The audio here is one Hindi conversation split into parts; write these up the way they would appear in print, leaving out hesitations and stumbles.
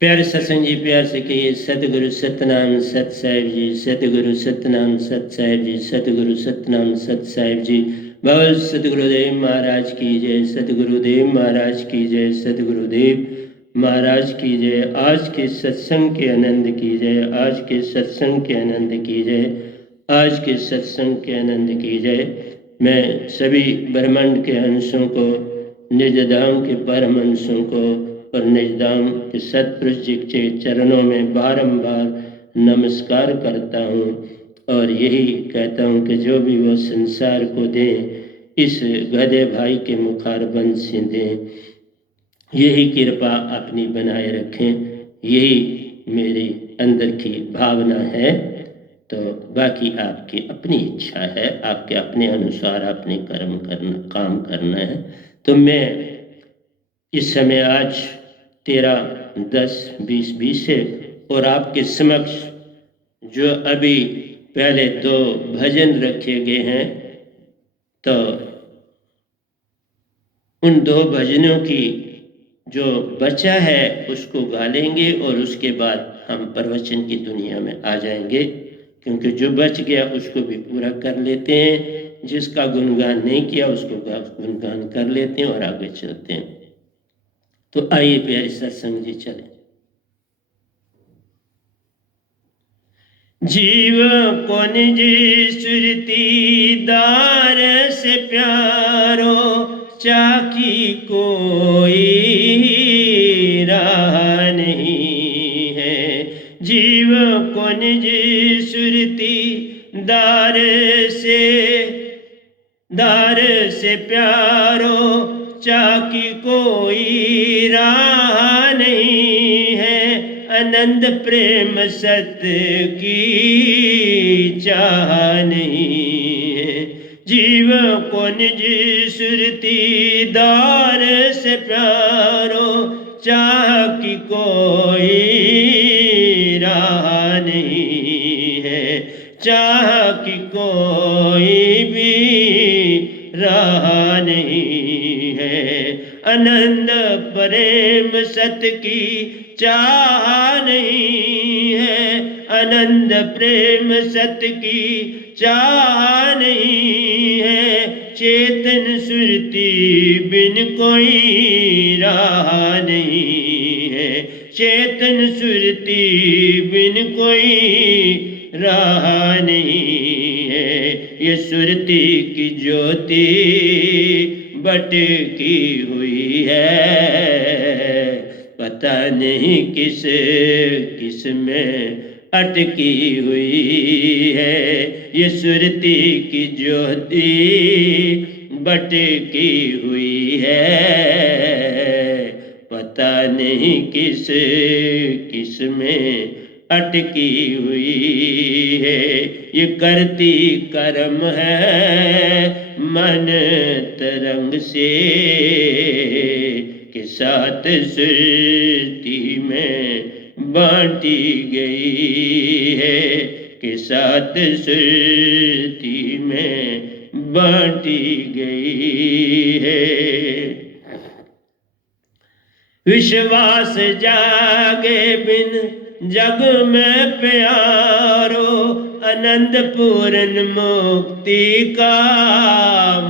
प्यारे सत्संग जी, प्यार से कहिए सतगुरु सतनाम सत साहिब जी, सतगुरु सतनाम सत साहिब जी, सतगुरु सतनाम सत साहिब जी। बोल सतगुरुदेव महाराज की जय, सतगुरुदेव महाराज की जय, सतगुरुदेव महाराज की जय। आज के सत्संग के आनंद की जय, आज के सत्संग के आनंद की जय, आज के सत्संग के आनंद की जय। मैं सभी ब्रह्मांड के अंशों को, निज धाम के परम अंशों को और निजधाम के सतपुरुष जी के चरणों में बारंबार नमस्कार करता हूँ और यही कहता हूँ कि जो भी वो संसार को दें, इस गधे भाई के मुखारबंद से दें। यही कृपा अपनी बनाए रखें, यही मेरी अंदर की भावना है। तो बाकी आपकी अपनी इच्छा है, आपके अपने अनुसार अपने कर्म करना, काम करना है। तो मैं इस समय आज 13-10-20-20 से और आपके समक्ष जो अभी पहले 2 भजन रखे गए हैं, तो उन 2 भजनों की जो बचा है उसको गा लेंगे और उसके बाद हम प्रवचन की दुनिया में आ जाएंगे, क्योंकि जो बच गया उसको भी पूरा कर लेते हैं, जिसका गुणगान नहीं किया उसको गुणगान कर लेते हैं और आगे चलते हैं। तो आइए प्यारे सत्संग जी चले। जीव को निज सुरती दार से प्यारो, चाकी कोई राह नहीं है। जीव को निज सुरती दार से प्यारो, चाकी कोई राह नहीं है। आनंद प्रेम सत की चाह नहीं है। जीव को निज सुरती दार से प्यारो, चाह की कोई राह नहीं है। चाह की कोई भी राह नहीं है। आनंद प्रेम सत की चाह नहीं है। आनंद प्रेम सत की चाह नहीं है। चेतन सुरती बिन कोई राह नहीं है। चेतन सुरती बिन कोई राह नहीं है। ये सुरती की ज्योति भटकी हुई है, पता नहीं किस में अटकी हुई है। ये सुरती की ज्योति भटकी हुई है, पता नहीं किस में अटकी हुई है। ये करती कर्म है मन तरंग से, के साथ सृष्टि में बांटी गई है। के साथ सृष्टि में बांटी गई है। विश्वास जागे बिन जग में प्यारो, आनंद पूर्ण मुक्ति का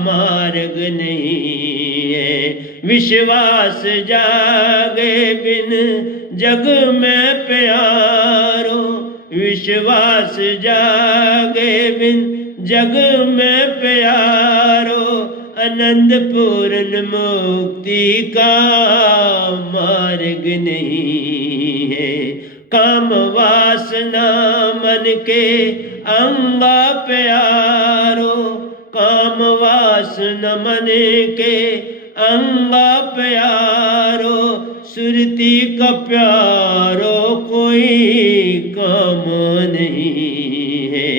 मार्ग नहीं है। विश्वास जागे बिन जग में प्यारो, विश्वास जागे बिन जग में प्यारो, आनंद पूर्ण मुक्ति का मार्ग नहीं है। काम वासना मन के अंगा प्यारो, काम वासना मन के अंगा प्यारो, सुरती का प्यारो कोई काम नहीं है।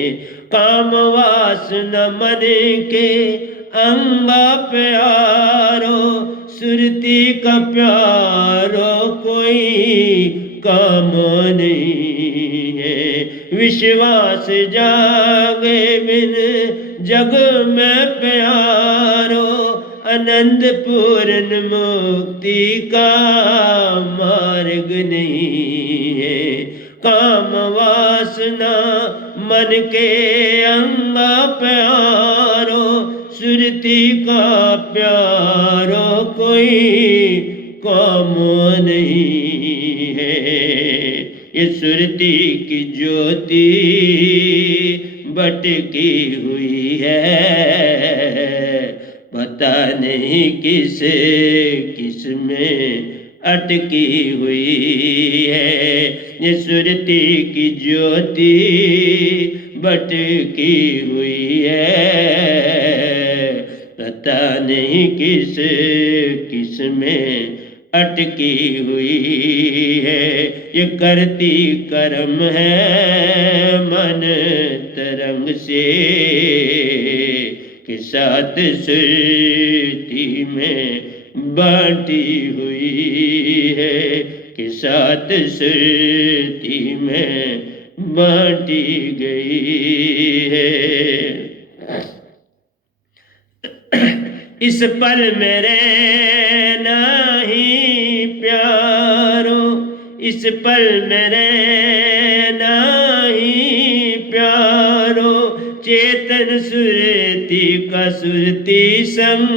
काम वासना मन के अंगा प्यारो, सुरती का प्यारो कोई काम नहीं है। विश्वास जागे बिन जग में प्यारो, आनंद पूर्ण मुक्ति का मार्ग नहीं है। काम वासना मन के अंगा प्यारो, सुरती का प्यारो कोई काम नहीं है। ये सुरती की ज्योति भटकी हुई है, पता नहीं किस में अटकी हुई है। ये सुरती की ज्योति भटकी हुई है, पता नहीं किस में अटकी हुई है। ये करती कर्म है मन तरंग से, के साथ सुरती में बांटी हुई है, के साथ सुरती में बांटी गई है। इस पल में रहना ही प्यारो, इस पल में रहना ही प्यारो, चेतन सुरती का सुरती संग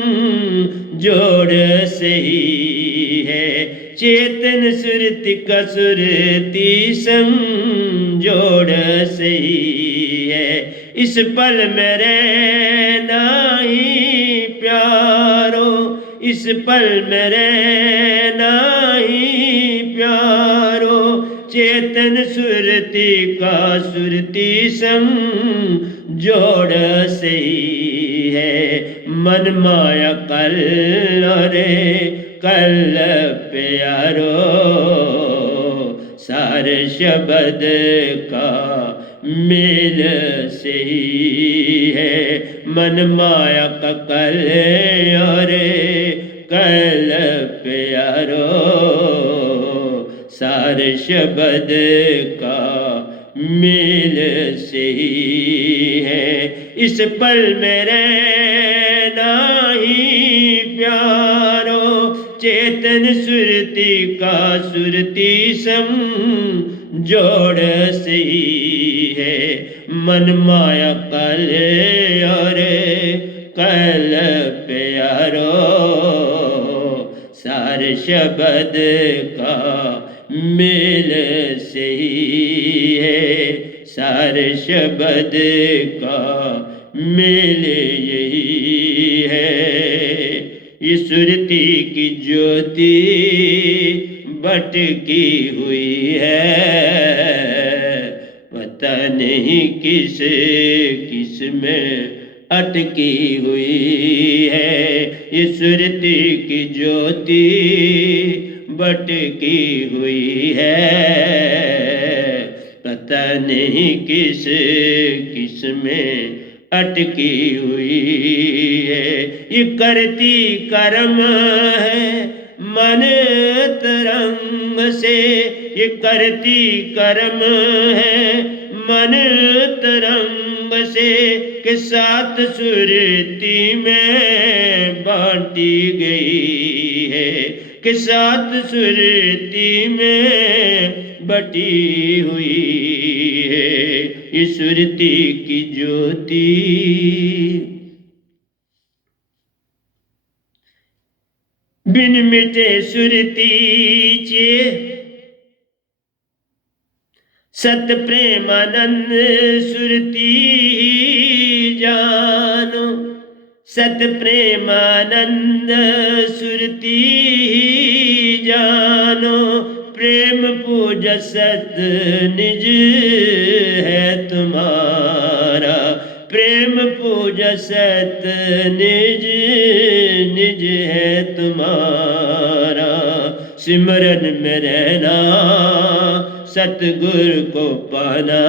जोड़ सही है। चेतन सुरती का सुरती संग जोड़ सही है। इस पल में रहना ही प्यारो, इस पल में रहना ही प्यारो, चेतन सुरती का सुरती संग जोड़ सही है। मन माया कल रे कल प्यारो, सारे शब्द का मेल सही है। मन माया का कल और कल प्यारो, सारे शब्द का मेल सही है। इस पल में रहना ही प्यारो, चेतन सुरती का सुरती संग जोड़ सही है। मन माया कल और कल प्यारो, सारे शब्द का मेल सही है। सारे शब्द का मेल यही है। ये सुरती की ज्योति भटकी हुई है, पता नहीं किस में अटकी हुई है। ये सुरती की ज्योति भटकी हुई है, पता नहीं किस में अटकी हुई है। ये करती कर्म है मन तरंग से, ये करती कर्म है मन तरंग से, के साथ सुरती में बांटी गई है, के साथ सुरती में बटी हुई है। ये सुरती की ज्योति बिन मिटे सुरती चे, सत प्रेमानंद सुरती जानो, सत प्रेमानंद सुरती जानो। प्रेम पूज सत निज है तुम्हारा, प्रेम पूज सत निज निज है तुम्हारा। सिमरन में रहना सतगुरु को पाना,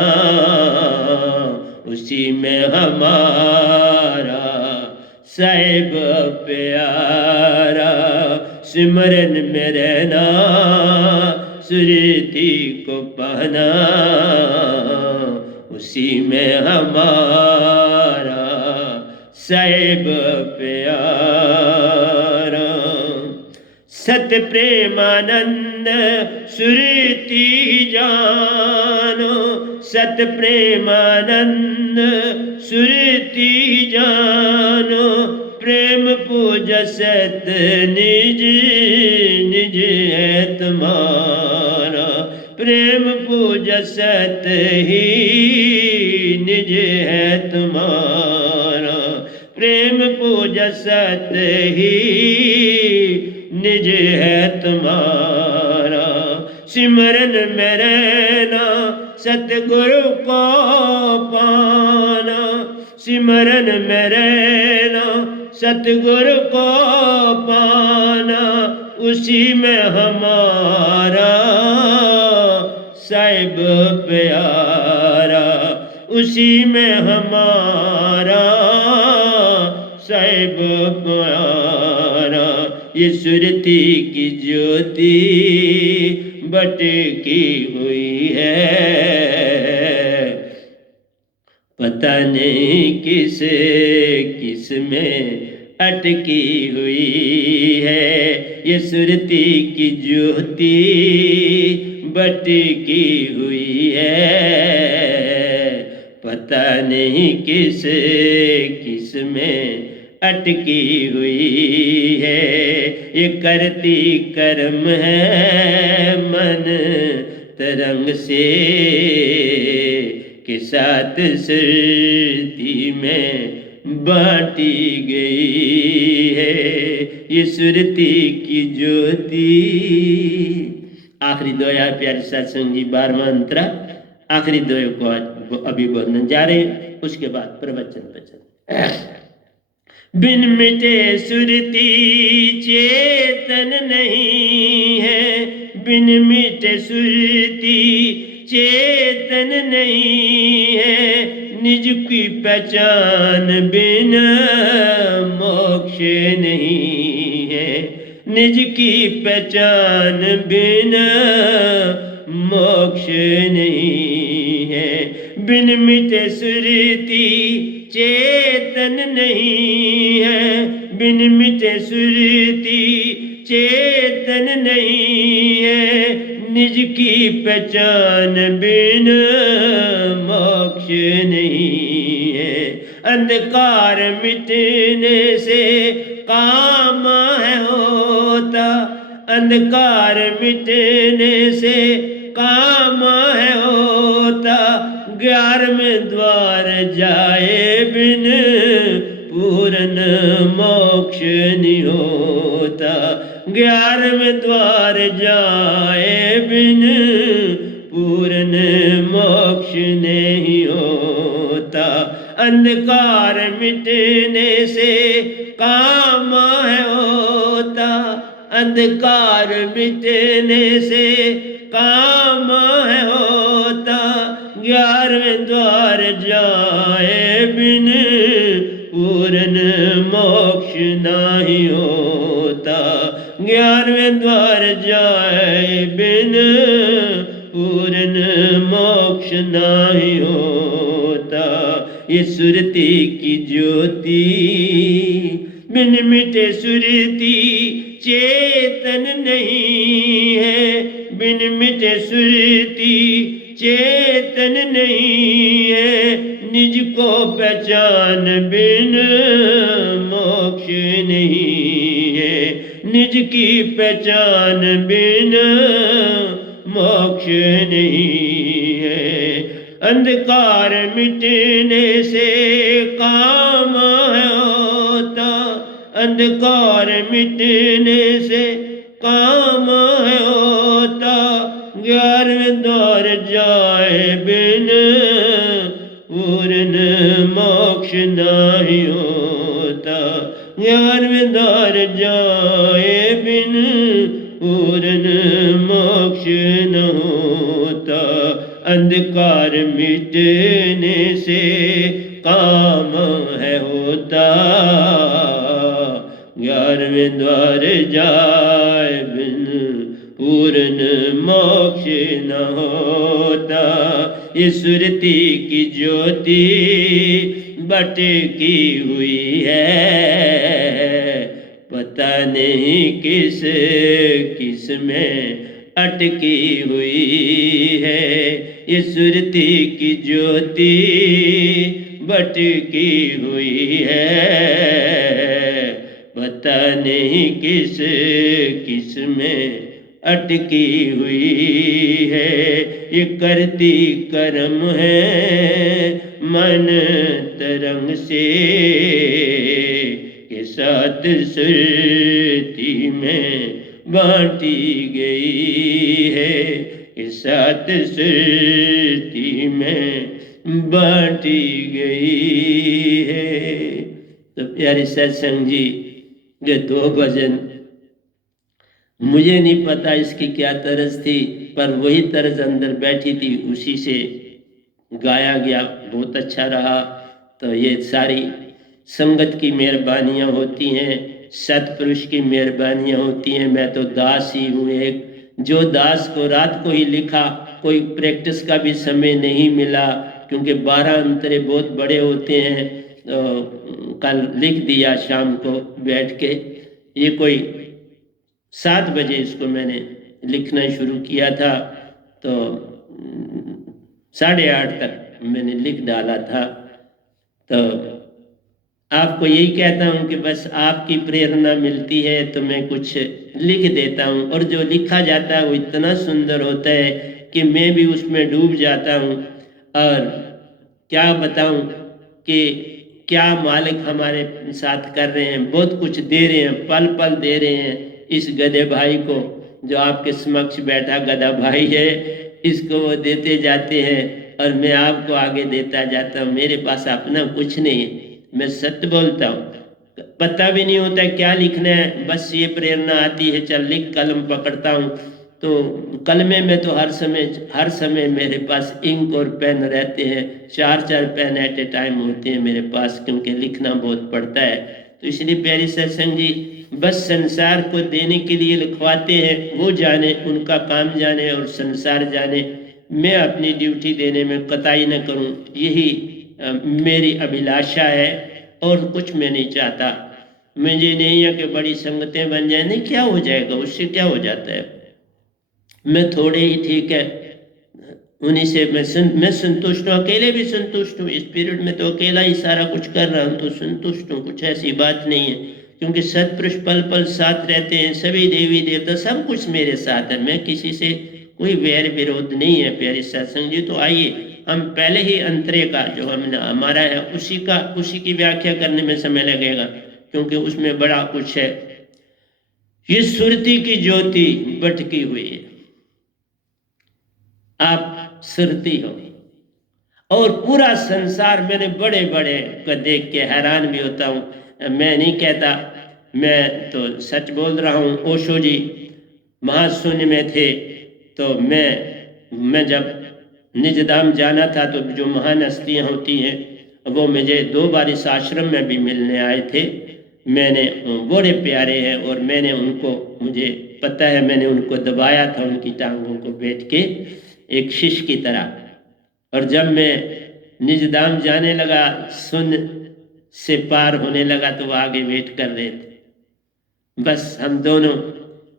उसी में हमारा साहिब प्यारा। सिमरन में रहना सुरती को पाना, उसी में हमारा साहिब प्यारा। सत प्रेमानंद सुरती जानो, सत प्रेमानंद सुरती जानो, प्रेम पूज सत निज निज है तुम्हारा, प्रेम पूज सत ही निज है तुम्हारा, प्रेम पूज सत ही निज है तुम्हारा। सिमरन में रहना सतगुरु को पाना, सिमरन में रहना सतगुरु को पाना, उसी में हमारा साहिब प्यारा, उसी में हमारा साहिब प्यारा। ये सुरती की ज्योति भटकी हुई है, पता नहीं किस किस में अटकी हुई है। ये सुरती की ज्योति भटकी हुई है, पता नहीं किस किस में अटकी हुई है। ये करती कर्म है मन तरंग से, के साथ सुरती में बांटी गई है ये सुरती की ज्योति। आखिरी दो यार प्यारे सत्संग जी, 12वां अंतरा आखिरी दो को अभी बोलने जा रहे, उसके बाद प्रवचन बचन। बिन मिटे सुरती चेतन नहीं है, बिन मिटे सुरती चेतन नहीं है, निज की पहचान बिना मोक्ष नहीं है, निज की पहचान बिना मोक्ष नहीं है। बिन मिटे सुरती चेतन नहीं है, बिन मिटे सुरती चेतन नहीं है, निज की पहचान बिन मोक्ष नहीं है। अंधकार मिटने से काम है होता, अंधकार मिटने से काम है होता, 11वें द्वार जाए बिन पूर्ण मोक्ष नहीं होता, 11वें द्वार जाए बिन पूर्ण मोक्ष नहीं होता। अंधकार मिटने से काम है होता, अंधकार मिटने से काम है होता, 11वें द्वार जाए बिन पूर्ण मोक्ष नहीं होता, 11वें द्वार जाए बिन पूर्ण मोक्ष नहीं होता। ये सुरती की ज्योति बिन मिटे सुरती चेतन नहीं है, बिन मिटे सुरती चेतन नहीं है, निज को पहचान बिन मोक्ष नहीं है, निज की पहचान बिन मोक्ष नहीं है। अंधकार मिटने से काम है होता, अंधकार मिटने से काम है होता, 11वें द्वार जाए बिन पूर्ण मोक्ष नहीं होता, 11वें द्वार जाए बिन पूर्ण मोक्ष न होता। अंधकार मिटने से काम है होता, 11वें द्वार जाए बिन पूर्ण मोक्ष न होता। ये सुरती की ज्योति भटकी हुई है, पता नहीं किस किस में अटकी हुई है। ये सुरती की ज्योति भटकी हुई है, पता नहीं किस किस में अटकी हुई है। ये करती कर्म है मन तरंग से, के साथ सुरती में बांटी गई है, के साथ सुरती में बांटी गई है। तो प्यारे सत्संग जी, ये 2 भजन मुझे नहीं पता इसकी क्या तरज थी, पर वही तरज अंदर बैठी थी, उसी से गाया गया, बहुत अच्छा रहा। तो ये सारी संगत की मेहरबानियाँ होती हैं, सतपुरुष की मेहरबानियाँ होती हैं। मैं तो दास ही हूँ एक, जो दास को रात को ही लिखा, कोई प्रैक्टिस का भी समय नहीं मिला, क्योंकि 12 अंतरे बहुत बड़े होते हैं। तो कल लिख दिया शाम को बैठ के। ये कोई 7 बजे इसको मैंने लिखना शुरू किया था, तो 8:30 तक मैंने लिख डाला था। तो आपको यही कहता हूँ कि बस आपकी प्रेरणा मिलती है तो मैं कुछ लिख देता हूँ, और जो लिखा जाता है वो इतना सुंदर होता है कि मैं भी उसमें डूब जाता हूँ। और क्या बताऊँ कि क्या मालिक हमारे साथ कर रहे हैं, बहुत कुछ दे रहे हैं, पल पल दे रहे हैं। इस गधे भाई को, जो आपके समक्ष बैठा गधा भाई है, इसको वो देते जाते हैं और मैं आपको आगे देता जाता हूँ। मेरे पास अपना कुछ नहीं है, मैं सत्य बोलता हूँ, पता भी नहीं होता क्या लिखना है, बस ये प्रेरणा आती है, चल लिख, कलम पकड़ता हूँ। तो कलमे में तो हर समय मेरे पास इंक और पेन रहते हैं, 4 पेन एट ए टाइम होते हैं मेरे पास, क्योंकि लिखना बहुत पड़ता है। तो इसलिए प्यारी सत्संग जी, बस संसार को देने के लिए लिखवाते हैं, वो जाने, उनका काम जाने और संसार जाने। मैं अपनी ड्यूटी देने में कतई न करूं, यही मेरी अभिलाषा है, और कुछ मैं नहीं चाहता। मुझे नहीं है कि बड़ी संगतें बन जाए, नहीं, क्या हो जाएगा, उससे क्या हो जाता है। मैं थोड़े ही ठीक है, उन्हीं से मैं संतुष्ट हूँ, अकेले भी संतुष्ट हूँ। इस पीरियड में तो अकेला ही सारा कुछ कर रहा हूँ, तो संतुष्ट हूँ, कुछ ऐसी बात नहीं है, क्योंकि सतपुरुष पल पल साथ रहते हैं, सभी देवी देवता सब कुछ मेरे साथ है। मैं किसी से कोई वैर विरोध नहीं है प्यारे सत्संग जी। तो आइए हम पहले ही अंतरे का जो हमारा है उसी की व्याख्या करने में समय लगेगा, क्योंकि उसमें बड़ा कुछ है। ये सुरती की ज्योति भटकी हुई है, आप सुरती हो, और पूरा संसार, मैंने बड़े बड़े को देख के हैरान भी होता हूँ। मैं नहीं कहता, मैं तो सच बोल रहा हूँ। ओशो जी महाशून्य में थे, तो मैं जब निजधाम जाना था, तो जो महान हस्तियाँ होती हैं वो मुझे 2 बार इस आश्रम में भी मिलने आए थे। मैंने बड़े प्यारे हैं, और मैंने उनको, मुझे पता है, मैंने उनको दबाया था उनकी टांगों को बैठ के, एक शिष्य की तरह। और जब मैं निजधाम जाने लगा, सुन से पार होने लगा, तो वो आगे वेट कर रहे थे। बस हम दोनों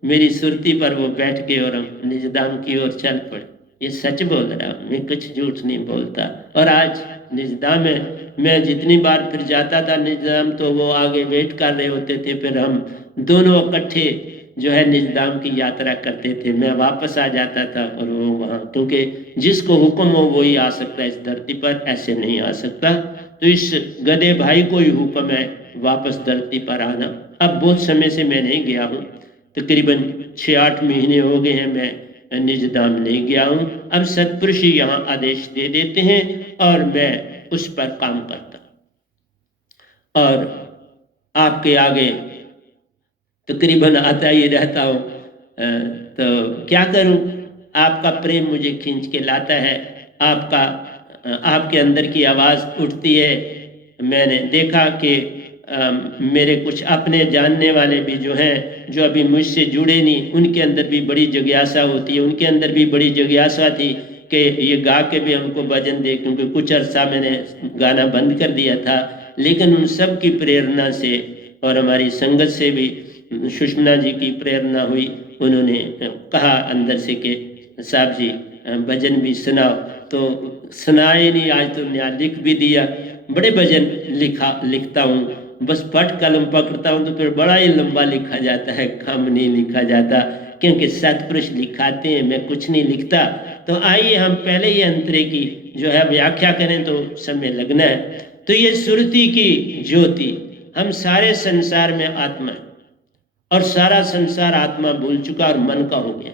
मेरी सुरती पर वो बैठ गए और हम निजधाम की ओर चल पड़े। ये सच बोल रहा हूँ, मैं कुछ झूठ नहीं बोलता। और आज निजधाम में मैं जितनी बार फिर जाता था निजधाम, तो वो आगे वेट कर रहे होते थे, फिर हम दोनों इकट्ठे जो है निजधाम की यात्रा करते थे। मैं वापस आ जाता था और वो वहाँ, क्योंकि जिसको हुक्म हो वही आ सकता है इस धरती पर, ऐसे नहीं आ सकता। तो इस गधे भाई को ही हुक्म है वापस धरती पर आना। अब बहुत समय से मैं नहीं गया हूँ, तकरीबन 6-8 महीने हो गए हैं मैं निजधाम नहीं गया हूँ। अब सतपुरुष ही यहाँ आदेश दे देते हैं और मैं उस पर काम करता हूँ, और आपके आगे तकरीबन आता ही रहता हूँ। तो क्या करूँ, आपका प्रेम मुझे खींच के लाता है, आपके अंदर की आवाज़ उठती है। मैंने देखा कि मेरे कुछ अपने जानने वाले भी जो हैं, जो अभी मुझसे जुड़े नहीं, उनके अंदर भी बड़ी जिज्ञासा होती है, उनके अंदर भी बड़ी जिज्ञासा थी कि ये गा के भी हमको भजन दे, क्योंकि कुछ अरसा मैंने गाना बंद कर दिया था। लेकिन उन सब की प्रेरणा से और हमारी संगत से भी सुषमना जी की प्रेरणा हुई। उन्होंने कहा अंदर से कि साहब जी भजन भी सुनाओ, तो सुनाए नहीं, आज तुमने आज लिख भी दिया। बड़े भजन लिखता हूँ, बस पट कलम पकड़ता हूँ तो फिर बड़ा ही लंबा लिखा जाता है, कम नहीं लिखा जाता, क्योंकि सतपुरुष लिखाते हैं, मैं कुछ नहीं लिखता। तो आइए हम पहले ही अंतरे की जो है व्याख्या करें, तो समय लगना है। तो ये सुरती की ज्योति, हम सारे संसार में आत्मा है और सारा संसार आत्मा भूल चुका और मन का हो गया।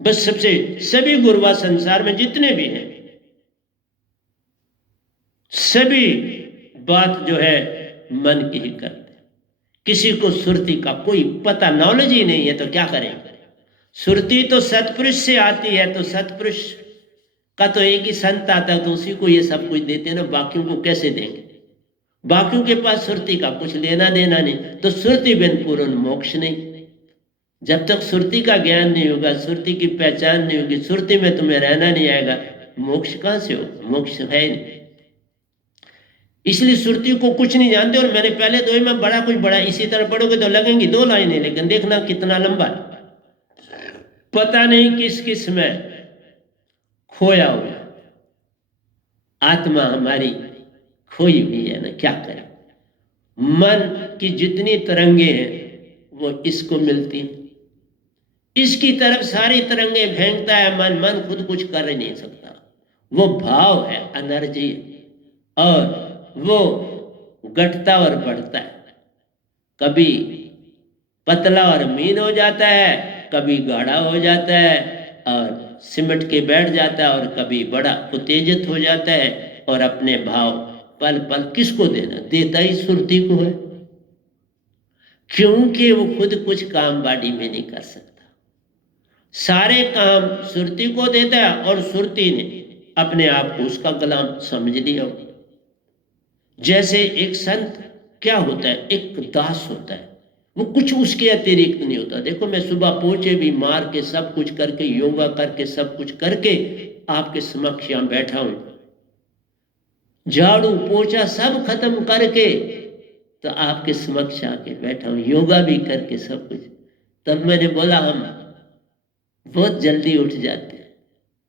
बस सबसे सभी गुरुवा संसार में जितने भी हैं, सभी बात जो है मन की ही करते हैं। किसी को सुरती का कोई पता नॉलेज ही नहीं है तो क्या करेंगे। सुरती तो सतपुरुष से आती है, तो सतपुरुष का तो एक ही संत आता है, तो उसी को ये सब कुछ देते हैं ना, बाकियों को कैसे देंगे। बाकियों के पास सुरती का कुछ लेना देना नहीं, तो सुरती बिन पूर्ण मोक्ष नहीं। जब तक सुरती का ज्ञान नहीं होगा, सुरती की पहचान नहीं होगी, सुरती में तुम्हें रहना नहीं आएगा, मोक्ष कहां से हो, मोक्ष है नहीं। इसलिए सुरती को कुछ नहीं जानते। और मैंने पहले दो में बड़ा कुछ बड़ा, इसी तरह पढ़ोगे तो लगेंगी 2 लाइनें, लेकिन देखना कितना लंबा, पता नहीं किस किस में खोया हुआ। आत्मा हमारी खोई हुई है ना, क्या करें। मन की जितनी तरंगे हैं वो इसको मिलती हैं, इसकी तरफ सारी तरंगे फेंकता है मन। मन खुद कुछ कर नहीं सकता, वो भाव है, एनर्जी, और वो घटता और बढ़ता है। कभी पतला और मीन हो जाता है, कभी गाढ़ा हो जाता है और सिमट के बैठ जाता है, और कभी बड़ा उत्तेजित हो जाता है। और अपने भाव पल पल किसको देना, देता ही सुरती को है, क्योंकि वो खुद कुछ काम बाड़ी में नहीं कर सकता। सारे काम सुरती को देता है, और सुरती ने अपने आप को उसका गुलाम समझ लिया। जैसे एक संत क्या होता है, एक दास होता है, वो कुछ उसके अतिरिक्त नहीं होता। देखो मैं सुबह पोछे भी मार के सब कुछ करके, योगा करके सब कुछ करके आपके समक्ष यहां बैठा हूं, झाड़ू पोछा सब खत्म करके तो आपके समक्ष आके बैठा हूं, योगा भी करके सब कुछ। तब मैंने बोला हम बहुत जल्दी उठ जाते हैं,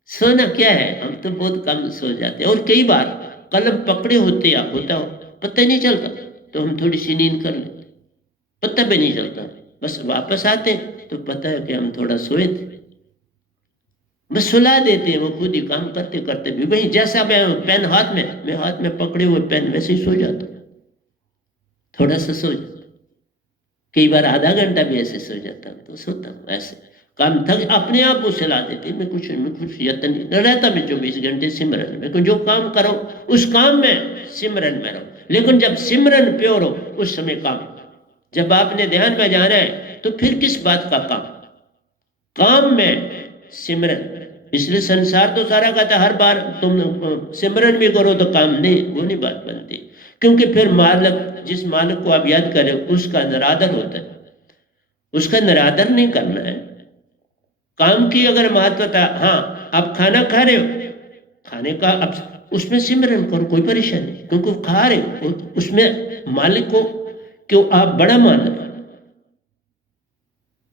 सोना क्या है, हम तो बहुत कम सो जाते हैं। और कई बार कलम पकड़े होते या होता हो पता नहीं चलता, तो हम थोड़ी सी नींद कर लेते, पता भी नहीं चलता। बस वापस आते तो पता है कि हम थोड़ा सोए थे, बस सुला देते हैं। वो खुद ही काम करते करते भी वही, जैसा मैं पेन हाथ में, मैं हाथ में पकड़े हुए पेन वैसे ही सो जाता, थोड़ा सा सो जाता, कई बार आधा घंटा भी ऐसे सो जाता तो सोता हूँ। ऐसे काम थक अपने आप वो सुला देते, मैं कुछ यत्न नहीं रहता। मैं 24 घंटे सिमरन में, जो काम करो उस काम में सिमरन में रहो। लेकिन जब सिमरन प्योर हो उस समय काम, जब आपने ध्यान में जाना है तो फिर किस बात का काम, काम में सिमरन। इसलिए संसार तो सारा कहता है हर बार तुम सिमरन भी करो तो काम नहीं, वो नहीं बात बनती। क्योंकि फिर मालिक, जिस मालिक को आप याद करें उसका निरादर होता है, उसका निरादर नहीं करना है। काम की अगर महत्वता, हाँ आप खाना खा रहे हो, खाने का अब उसमें सिमरन करो, कोई परेशानी नहीं, क्योंकि खा रहे हो उसमें मालिक को क्यों आप बड़ा मान रहे।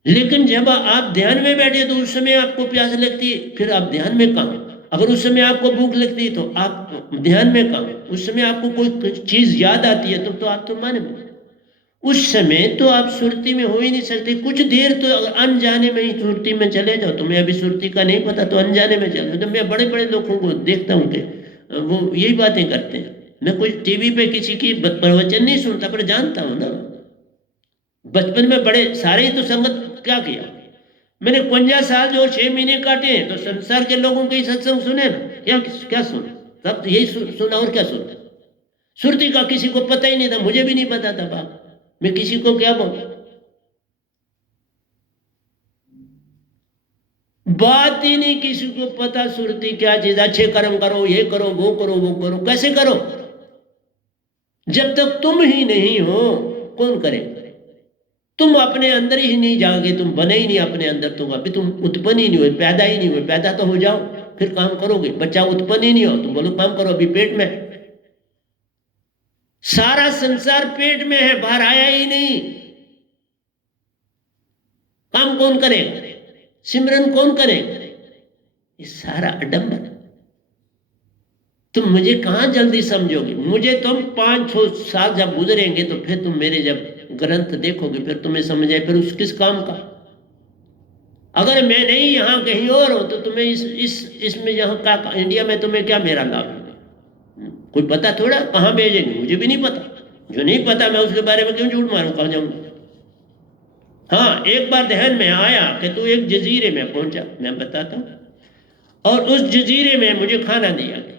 लेकिन जब आप ध्यान में बैठे तो उस समय आपको प्यास लगती है, फिर आप ध्यान में कहाँ। अगर उस समय आपको भूख लगती है तो आप ध्यान में कहाँ। उस समय आपको कोई चीज याद आती है तो आप तो मान में, उस समय तो आप सुरती में हो ही नहीं सकते। कुछ देर तो अनजाने में ही सुरती में चले जाओ। तुम्हें अभी सुरती का नहीं पता तो अनजाने में चले। तो मैं बड़े बड़े लोगों को देखता हूँ कि वो यही बातें करते हैं। मैं कुछ टीवी पे किसी की प्रवचन नहीं सुनता, पर जानता हूँ ना, बचपन में बड़े सारे ही तो संगत क्या किया मैंने 51 साल जो 6 महीने काटे हैं, तो संसार के लोगों के ही सत्संग सुने ना, क्या सुना, तब तो यही सुना और क्या सुना। सुरती का किसी को पता ही नहीं था, मुझे भी नहीं पता था बाप, मैं किसी को क्या बोलूं। बात ही नहीं किसी को पता सुरती क्या चीज। अच्छे कर्म करो, ये करो, वो करो, वो करो, कैसे करो। जब तक तुम ही नहीं हो कौन करेगा। तुम अपने अंदर ही नहीं जाओगे, तुम बने ही नहीं अपने अंदर, तुम अभी तुम उत्पन्न ही नहीं हुए, पैदा ही नहीं हुए। पैदा तो हो जाओ, फिर काम करोगे? बच्चा उत्पन्न ही नहीं हो तो बोलो काम करो, अभी पेट में है। सारा संसार पेट में है, बाहर आया ही नहीं। काम कौन करेगा? सिमरन कौन करेगा? ये सारा अडंबर। तुम मुझे कहां जल्दी समझोगे? मुझे तुम 5-6 साल जब गुजरेंगे तो फिर तुम मेरे जब ग्रंथ देखोगे फिर तुम्हें समझ आए, फिर उस किस काम का। अगर मैं नहीं यहाँ कहीं और हो तो तुम्हें इसमें यहाँ का इंडिया में तुम्हें क्या मेरा लाभ है? कोई पता थोड़ा कहाँ भेजेंगे, मुझे भी नहीं पता। जो नहीं पता मैं उसके बारे में क्यों झूठ मारूं, कहाँ जाऊंगा। हाँ, एक बार ध्यान में आया कि तू एक जजीरे में पहुंचा, मैं बताता हूँ, और उस जजीरे में मुझे खाना दिया गया।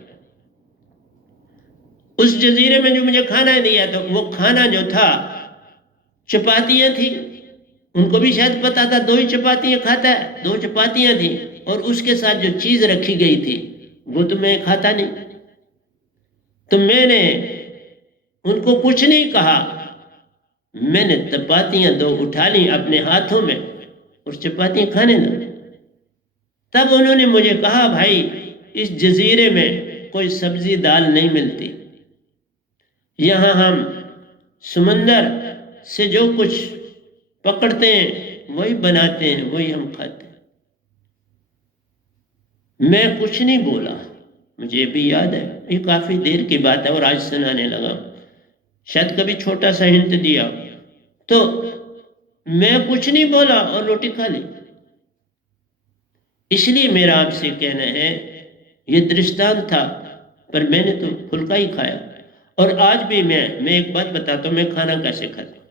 उस जजीरे में जो मुझे खाना दिया तो वो खाना जो था चपातियां थी। उनको भी शायद पता था 2 ही चपातियां खाता है, 2 चपातियां थी, और उसके साथ जो चीज रखी गई थी वो तो मैं खाता नहीं। तो मैंने उनको कुछ नहीं कहा, मैंने चपातियां 2 उठा ली अपने हाथों में और चपातियां खाने लगा। तब उन्होंने मुझे कहा, भाई इस जजीरे में कोई सब्जी दाल नहीं मिलती, यहाँ हम समंदर से जो कुछ पकड़ते हैं वही बनाते हैं, वही हम खाते हैं। मैं कुछ नहीं बोला, मुझे भी याद है, ये काफी देर की बात है और आज सुनाने लगा, शायद कभी छोटा सा हिंट दिया। तो मैं कुछ नहीं बोला और रोटी खा ली। इसलिए मेरा आपसे कहना है, ये दृष्टांत था, पर मैंने तो फुल्का ही खाया। और आज भी मैं एक बात बताता हूँ, मैं खाना कैसे खाता हूँ।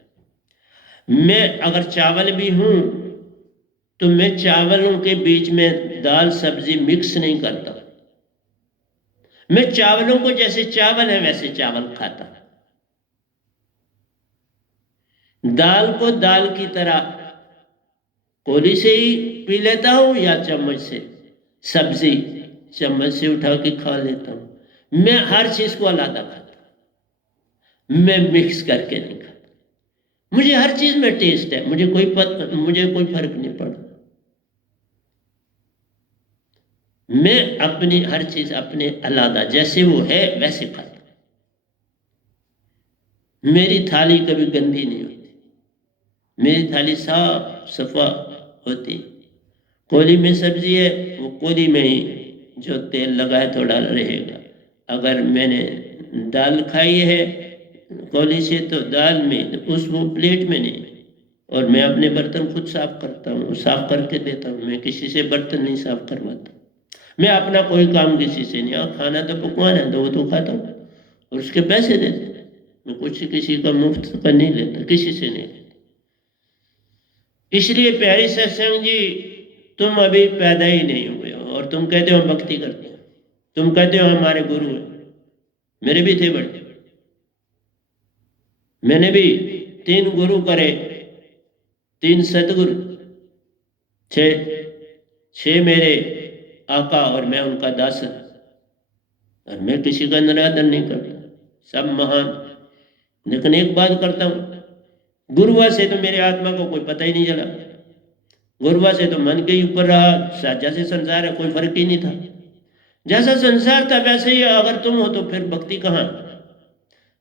मैं अगर चावल भी हूँ तो मैं चावलों के बीच में दाल सब्जी मिक्स नहीं करता। मैं चावलों को जैसे चावल है वैसे चावल खाता। दाल को दाल की तरह कोली से ही पी लेता हूँ या चम्मच से, सब्जी चम्मच से उठा के खा लेता हूँ। मैं हर चीज को अलग खाता, मैं मिक्स करके नहीं खाता। मुझे हर चीज में टेस्ट है, मुझे कोई फर्क नहीं पड़ता। मैं अपनी हर चीज अपने अलग जैसे वो है वैसे खाता। मेरी थाली कभी गंदी नहीं होती, मेरी थाली साफ सफा होती। कोली में सब्जी है, वो कोली में ही जो तेल लगा है थोड़ा रहेगा। अगर मैंने दाल खाई है कोली से तो दाल में, तो उस वो प्लेट में नहीं। और मैं अपने बर्तन खुद साफ करता हूँ, साफ करके देता हूँ, मैं किसी से बर्तन नहीं साफ करवाता। मैं अपना कोई काम किसी से नहीं, और खाना तो पकवान है तो वो तो खाता हूँ और उसके पैसे देते। मैं कुछ किसी का मुफ्त का नहीं लेता, किसी से नहीं लेता। इसलिए प्यारी सत्संग जी, तुम अभी पैदा ही नहीं हुए हो और तुम कहते हो भक्ति करते हो, तुम कहते हो हमारे गुरु हैं। मेरे भी थे बड़े, मैंने भी 3 गुरु करे, 3 सतगुरु, 6 मेरे आका और मैं उनका दास। और मैं किसी का निरादर नहीं करता, सब महान। लेकिन एक बात करता हूँ, गुरुआ से तो मेरे आत्मा को कोई पता ही नहीं चला। गुरुआ से तो मन के ही ऊपर रहा, जैसे संसार है कोई फर्क ही नहीं था। जैसा संसार था वैसे ही अगर तुम हो तो फिर भक्ति कहाँ?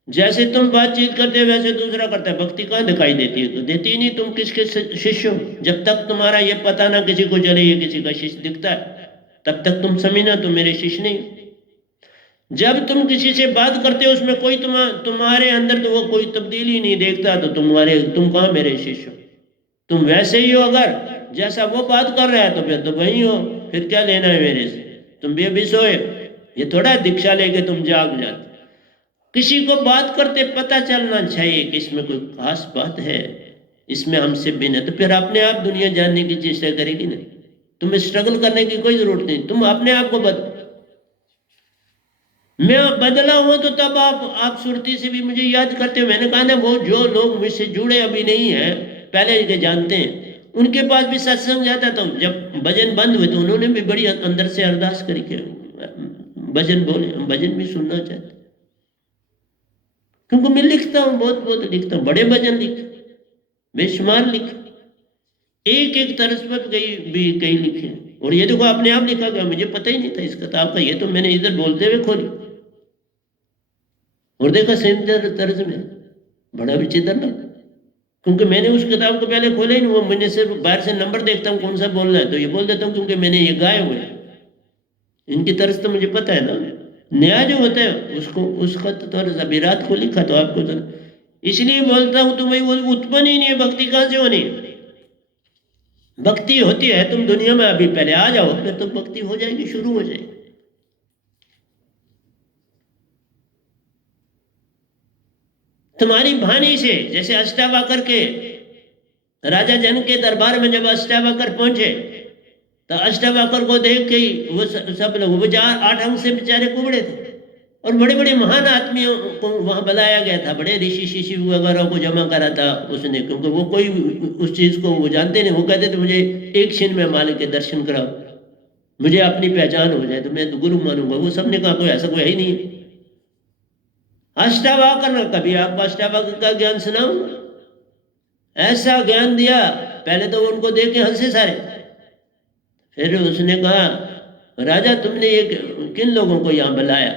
जैसे तुम बातचीत करते हो वैसे दूसरा करता है, भक्ति कहाँ दिखाई देती है? तो देती ही नहीं। तुम किसके शिष्य हो? जब तक तुम्हारा ये पता ना किसी को चले ये किसी का शिष्य दिखता है, तब तक तुम समझना तुम मेरे शिष्य नहीं। जब तुम किसी से बात करते हो उसमें कोई तुम्हारे अंदर तो वो कोई तब्दीली नहीं देखता, तो तुम कहाँ मेरे शिष्य हो? तुम वैसे ही हो। अगर जैसा वो बात कर रहा है तो फिर तो वही हो, फिर क्या लेना है मेरे से? तुम भी अभी सोए, ये थोड़ा दीक्षा लेके तुम जाग जाते। किसी को बात करते पता चलना चाहिए कि इसमें कोई खास बात है, इसमें हमसे भिन्न है, तो फिर अपने आप दुनिया जानने की चेष्टा करेगी ना। तुम्हें स्ट्रगल करने की कोई जरूरत नहीं, तुम अपने आप को मैं बदला हूं तो तब आप सुरती से भी मुझे याद करते हो। मैंने कहा ना, वो जो लोग मुझसे जुड़े अभी नहीं है, पहले के जानते हैं, उनके पास भी सत्संग जाता। तो जब भजन बंद हुए तो उन्होंने भी बड़ी अंदर से अरदास करके भजन बोले, हम भजन भी सुनना चाहते। क्योंकि मैं लिखता हूँ, बहुत लिखता हूँ, बड़े भजन लिखे, बेशुमार लिखे, एक तरस पर कई लिखे, और ये देखो अपने आप लिखा गया, मुझे पता ही नहीं था इस किताब का, ये तो मैंने इधर बोलते हुए खोली और देखा सेम तर्ज में। बड़ा विचित्र ना, क्योंकि मैंने उस किताब को पहले खोला ही नहीं, वो मैंने सिर्फ बाहर से नंबर देखता हूँ कौन सा बोलना है तो ये बोल देता हूँ, क्योंकि मैंने ये गाए हुए हैं, इनकी तरस तो मुझे पता है ना। नया जो होता है उसको उसका तो तर्ज अभी रात को लिखा तो आपको तो इसलिए बोलता हूँ, तो भाई वो उत्पन्न ही नहीं है, भक्ति कहाँ से होनी है? भक्ति होती है तुम दुनिया में अभी पहले आ जाओ, फिर तो भक्ति हो जाएगी, शुरू हो जाएगी। तुम्हारी भानी से, जैसे अष्टावक्र के राजा जनक के दरबार में जब अष्टावक्र पहुंचे तो अष्टावक्र को देख के ही वो सब लोग, वो 8 अंग से बेचारे कुबड़े थे और बड़े बड़े महान आदमियों को वहां बुलाया गया था, बड़े ऋषि शिशि वगैरह को जमा करा था उसने, क्योंकि वो कोई उस चीज को वो जानते नहीं। वो कहते थे मुझे एक क्षण में मालिक के दर्शन कराओ, मुझे अपनी पहचान हो जाए तो मैं तो गुरु मानूंगा। वो सबने कहा कोई ऐसा कोई है ही नहीं। अष्टावक्र, कभी आपको अष्टावक्र का ज्ञान सुनाऊं? ऐसा ज्ञान दिया, पहले तो उनको देख के हंसे सारे। फिर उसने कहा राजा तुमने ये किन लोगों को यहाँ बुलाया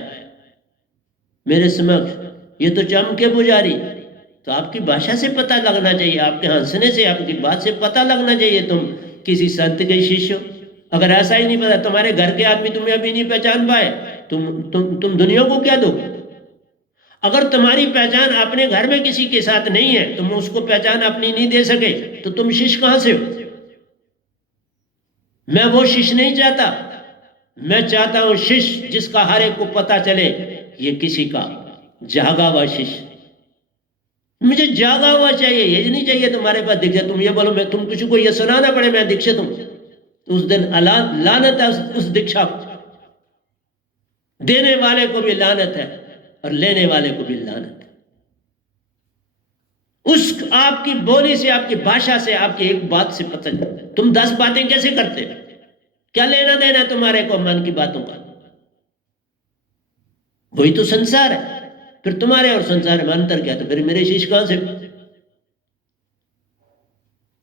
मेरे समक्ष? ये तो चमके पुजारी, तो आपकी भाषा से पता लगना चाहिए, आपके हंसने से, आपकी बात से पता लगना चाहिए तुम किसी संत के शिष्य हो। अगर ऐसा ही नहीं पता, तुम्हारे घर के आदमी तुम्हें अभी नहीं पहचान पाए, तुम दुनिया को क्या दो? अगर तुम्हारी पहचान अपने घर में किसी के साथ नहीं है, तुम उसको पहचान अपनी नहीं दे सके, तो तुम शिष्य कहां से हो? मैं वो शिष्य नहीं चाहता, मैं चाहता हूं शिष्य जिसका हर एक को पता चले ये किसी का जागा हुआ शिष्य। मुझे जागा हुआ चाहिए, ये नहीं चाहिए तुम्हारे पास दीक्षित तुम ये बोलो मैं, तुम किसी को ये सुनाना पड़े मैं दीक्षित हूं, तो उस दिन लानत है उस दीक्षा को। देने वाले को भी लानत है और लेने वाले को भी लानत है। उस आपकी बोली से, आपकी भाषा से, आपकी एक बात से पता चलता है। तुम 10 बातें कैसे करते हो? क्या लेना देना तुम्हारे को मन की बातों का? वही तो संसार है। फिर तुम्हारे और संसार में अंतर क्या? तो फिर मेरे शिष्य कहां से?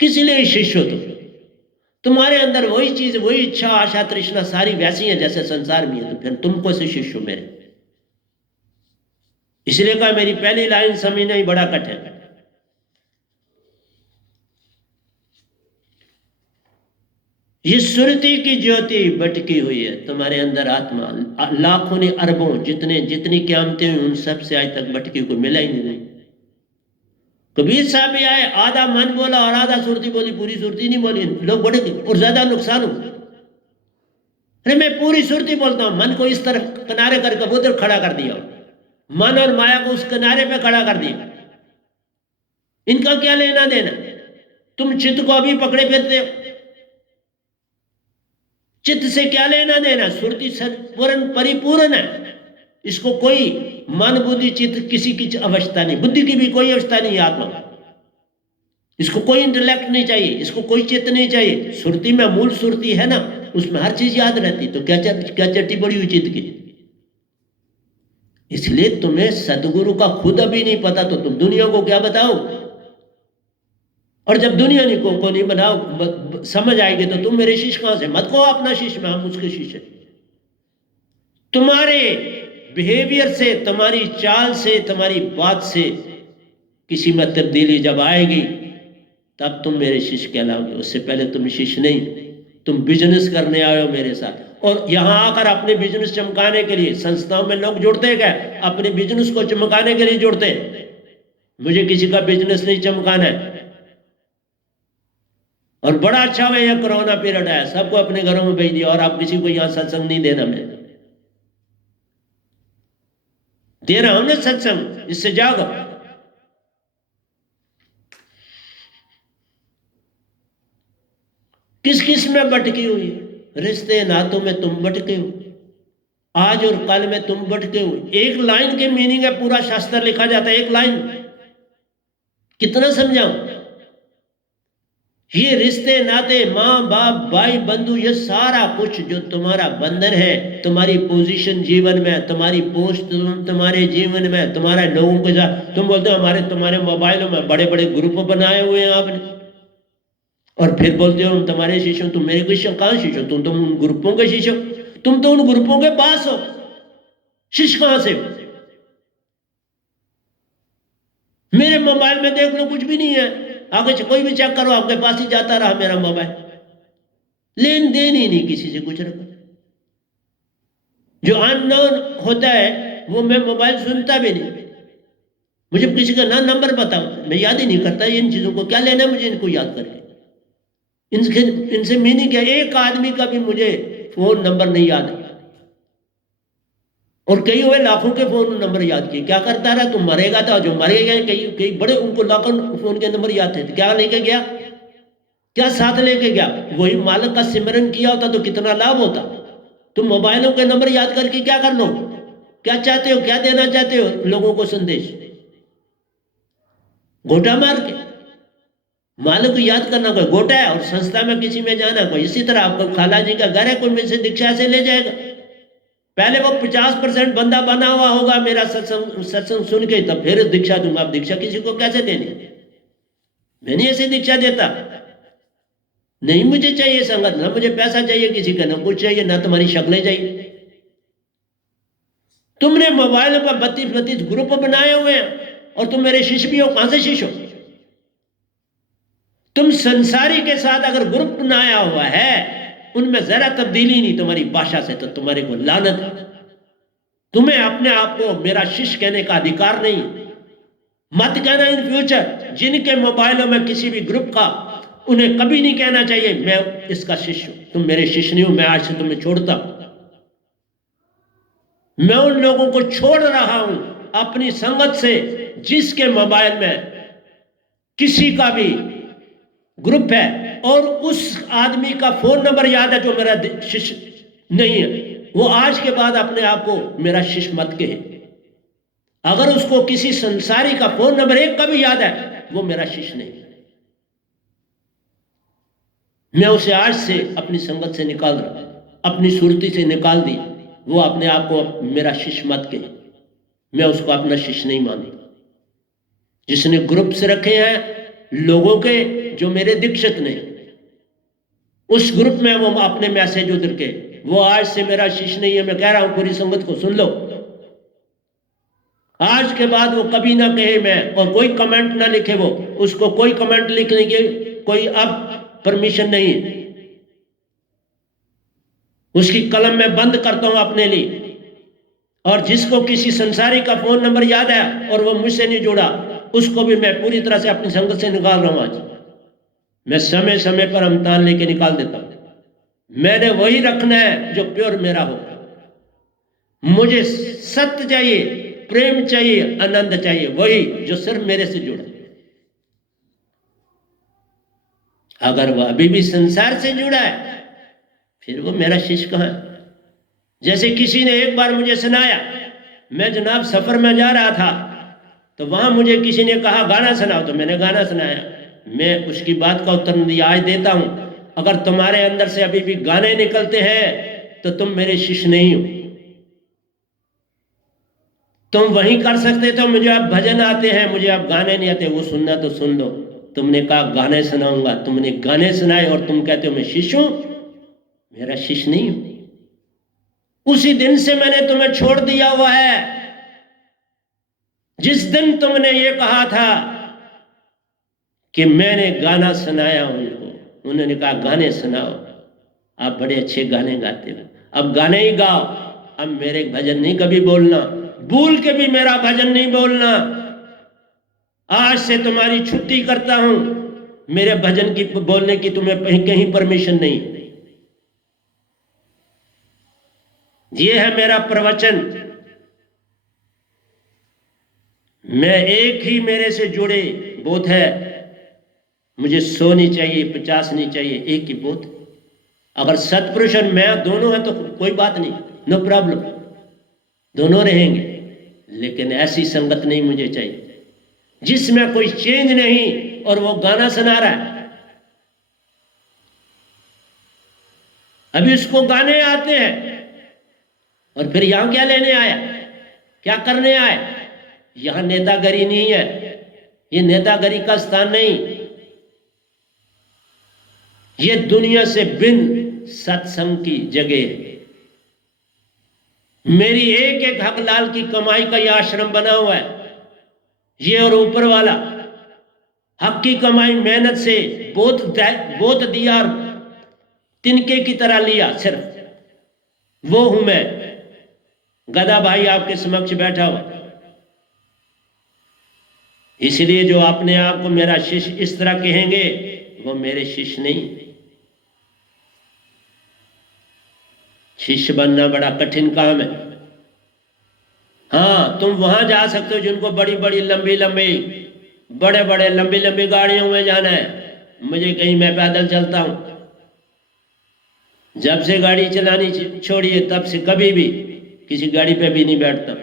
किस लिए शिष्य हो तुम? तुम्हारे अंदर वही चीज, वही इच्छा, आशा, तृष्णा सारी वैसी है जैसे संसार में है, तो फिर तुम कैसे शिष्य हो मेरे? इसलिए कहा मेरी पहली लाइन समझना ही बड़ा कठिन है। ये सुरती की ज्योति भटकी हुई है तुम्हारे अंदर, आत्मा लाखों ने अरबों जितनी क़यामतें हुई उन सब से आज तक भटकी को मिला ही नहीं। कबीर साहब भी आए, आधा मन बोला और आधा सुरती बोली, पूरी सुरती नहीं बोली, लोग भटके और ज्यादा नुकसान हो। अरे मैं पूरी सुरती बोलता हूं, मन को इस तरफ किनारे करके उधर खड़ा कर दिया, मन और माया को उस किनारे पे खड़ा कर दिया। इनका क्या लेना देना? तुम चित्त को अभी पकड़े फिरते हो, चित्त से क्या लेना देना? सुरती पूर्ण परिपूर्ण है, इसको कोई मन बुद्धि चित्त किसी की अवस्था नहीं, बुद्धि की भी कोई अवस्था नहीं है आत्मा। इसको कोई इंटेलेक्ट नहीं चाहिए, इसको कोई चित्त नहीं चाहिए। सुरती में मूल सुरती है ना, उसमें हर चीज याद रहती, तो क्या चट्टी पड़ी हुई चित्त की? इसलिए तुम्हें सतगुरु का खुद अभी नहीं पता तो तुम दुनिया को क्या बताओ? और जब दुनिया को नहीं बनाओ समझ आएगी तो तुम मेरे शिष्य कहां से? मत को अपना शिष्य, मैं हम उसके शिष्य। तुम्हारे बिहेवियर से, तुम्हारी चाल से, तुम्हारी बात से किसी में तब्दीली जब आएगी तब तुम मेरे शिष्य कहलाओगे। उससे पहले तुम शिष्य नहीं। तुम बिजनेस करने आए हो मेरे साथ, और यहां आकर अपने बिजनेस चमकाने के लिए संस्थाओं में लोग जुड़ते गए, अपने बिजनेस को चमकाने के लिए जुड़ते। मुझे किसी का बिजनेस नहीं चमकाना है। और बड़ा अच्छा हुआ यह कोरोना पीरियड है, सबको अपने घरों में भेज दिया और आप किसी को यहां सत्संग नहीं देना। मैं दे रहा हूं ना सत्संग, इससे जागो। किस किस में भटकी हुई? रिश्ते नातों में तुम भटके हो, आज और कल में तुम भटके हो। एक लाइन के मीनिंग है पूरा शास्त्र लिखा जाता है, एक लाइन कितना समझाऊं? ये रिश्ते नाते, माँ बाप भाई बंधु, ये सारा कुछ जो तुम्हारा बंधन है, तुम्हारी पोजीशन जीवन में, तुम्हारी पोस्ट तुम्हारे जीवन में, तुम्हारे लोगों के साथ, तुम बोलते हो हमारे तुम्हारे मोबाइलों में बड़े बड़े ग्रुप बनाए हुए हैं आपने, और फिर बोलते हो हम तुम्हारे शिष्य हो। तुम मेरे शिष्य कहाँ शिष्य हो? तुम तो उन ग्रुपों के शिष्य हो, तुम तो उन ग्रुपों के पास हो, शिष्य कहां से हो? मेरे मोबाइल में देख लो, कुछ भी नहीं है, आगे से कोई भी चेक करो, आपके पास ही जाता रहा मेरा मोबाइल, लेन देन ही नहीं किसी से कुछ रखा। जो अननोन होता है वो मैं मोबाइल सुनता भी नहीं, मुझे किसी का ना नंबर बताओ, मैं याद ही नहीं करता इन चीजों को, क्या लेना मुझे इनको याद करके, इनसे इनसे मीनिंग क्या? एक आदमी का भी मुझे फोन नंबर नहीं याद है, और कई हुए लाखों के फोन नंबर याद किए, क्या करता रहा? तुम मरेगा था, जो मरे गए कई कई बड़े, उनको लाखों फोन के नंबर याद थे, तो क्या लेके गया? क्या साथ लेके गया? वही मालिक का सिमरन किया होता तो कितना लाभ होता। तुम मोबाइलों के नंबर याद करके क्या कर लो? क्या चाहते हो, क्या देना चाहते हो लोगों को संदेश? गोटा मार के मालिक को याद करना कोई गोटा है, और संस्था में किसी में जाना कोई। इसी तरह आपको खाला जी का घर है, कोई में से दीक्षा से ले जाएगा, पहले वो 50% बंदा बना हुआ होगा मेरा सत्संग सुन के, तब फिर दीक्षा दूंगा। अब दीक्षा किसी को कैसे देनी? मैं नहीं ऐसी दीक्षा देता, नहीं मुझे चाहिए संगत, ना मुझे पैसा चाहिए किसी का, ना कुछ चाहिए, ना तुम्हारी शक्लें चाहिए। तुमने मोबाइल पर 32 ग्रुप बनाए हुए हैं, और तुम मेरे शिष्य भी हो, कहां से शिष्य हो? तुम संसारी के साथ अगर ग्रुप बनाया हुआ है, उनमें जरा तब्दीली नहीं तुम्हारी भाषा से, तो तुम्हारे को लानत है। तुम्हें अपने आप को मेरा शिष्य कहने का अधिकार नहीं। मत कहना इन फ्यूचर, जिनके मोबाइलों में किसी भी ग्रुप का, उन्हें कभी नहीं कहना चाहिए मैं इसका शिष्य हूं, तुम मेरे शिष्य नहीं हो, मैं आज से तुम्हें छोड़ता हूं। मैं उन लोगों को छोड़ रहा हूं अपनी संगत से जिसके मोबाइल में किसी का भी ग्रुप है, और उस आदमी का फोन नंबर याद है जो मेरा शिष्य नहीं है, वो आज के बाद अपने आप को मेरा शिष्य मत कहे। अगर उसको किसी संसारी का फोन नंबर एक का भी याद है, वो मेरा शिष्य नहीं। मैं उसे आज से अपनी संगत से निकाल रहा, अपनी सुरती से निकाल दी, वो अपने आप को मेरा शिष्य मत कहे, मैं उसको अपना शिष्य नहीं मानता। जिसने ग्रुप से रखे हैं लोगों के जो मेरे दीक्षित नहीं, उस ग्रुप में वो अपने मैसेज उधर के, वो आज से मेरा शिष्य नहीं है। मैं कह रहा हूं पूरी संगत को सुन लो, आज के बाद वो कभी ना कहे मैं, और कोई कमेंट ना लिखे, वो उसको कोई कमेंट लिखने की कोई अब परमिशन नहीं है। उसकी कलम में बंद करता हूं अपने लिए। और जिसको किसी संसारी का फोन नंबर याद है और वो मुझसे नहीं जुड़ा, उसको भी मैं पूरी तरह से अपनी संगत से निकाल रहा हूं। आज मैं समय समय पर अमतान लेके निकाल देता हूं। मैंने वही रखना है जो प्योर मेरा हो। मुझे सत्य चाहिए, प्रेम चाहिए, आनंद चाहिए, वही जो सिर्फ मेरे से जुड़ा। अगर वह अभी भी संसार से जुड़ा है, फिर वो मेरा शिष्य कहां है? जैसे किसी ने एक बार मुझे सुनाया, मैं जनाब सफर में जा रहा था, तो वहां मुझे किसी ने कहा गाना सुनाओ, तो मैंने गाना सुनाया। मैं उसकी बात का उत्तर आज देता हूं, अगर तुम्हारे अंदर से अभी भी गाने निकलते हैं तो तुम मेरे शिष्य नहीं हो। तुम वही कर सकते थे, मुझे अब भजन आते हैं, मुझे अब गाने नहीं आते, वो सुनना तो सुन लो। तुमने कहा गाने सुनाऊंगा, तुमने गाने सुनाए और तुम कहते हो मैं शिष्य हूं, मेरा शिष्य नहीं हूं। उसी दिन से मैंने तुम्हें छोड़ दिया हुआ है। जिस दिन तुमने ये कहा था कि मैंने गाना सुनाया उनको, उन्होंने कहा गाने सुनाओ, आप बड़े अच्छे गाने गाते हो, अब गाने ही गाओ, अब मेरे भजन नहीं कभी बोलना, भूल के भी मेरा भजन नहीं बोलना। आज से तुम्हारी छुट्टी करता हूं, मेरे भजन की बोलने की तुम्हें कहीं परमिशन नहीं। ये है मेरा प्रवचन। मैं एक ही मेरे से जुड़े बोध है, मुझे 100 नहीं चाहिए, 50 नहीं चाहिए, एक ही बोध। अगर सतपुरुष और मैं दोनों हैं तो कोई बात नहीं, नो प्रॉब्लम, दोनों रहेंगे, लेकिन ऐसी संगत नहीं मुझे चाहिए जिसमें कोई चेंज नहीं और वो गाना सुना रहा है। अभी उसको गाने आते हैं, और फिर यहां क्या लेने आया, क्या करने आया? यहां नेतागिरी नहीं है, ये नेतागिरी का स्थान नहीं। ये दुनिया से बिन सत्संग की जगह है। मेरी एक एक हक लाल की कमाई का ये आश्रम बना हुआ है, ये और ऊपर वाला हक की कमाई मेहनत से बहुत दिया और तिनके की तरह लिया, सिर्फ वो हूं मैं, गदा भाई आपके समक्ष बैठा हुआ। इसलिए जो अपने आप को मेरा शिष्य इस तरह कहेंगे वो मेरे शिष्य नहीं। शिष्य बनना बड़ा कठिन काम है। हाँ, तुम वहां जा सकते हो जिनको बड़ी बड़ी बड़े बड़े लंबी गाड़ियों में जाना है। मुझे कहीं, मैं पैदल चलता हूं, जब से गाड़ी चलानी छोड़ी है तब से कभी भी किसी गाड़ी पे भी नहीं बैठता।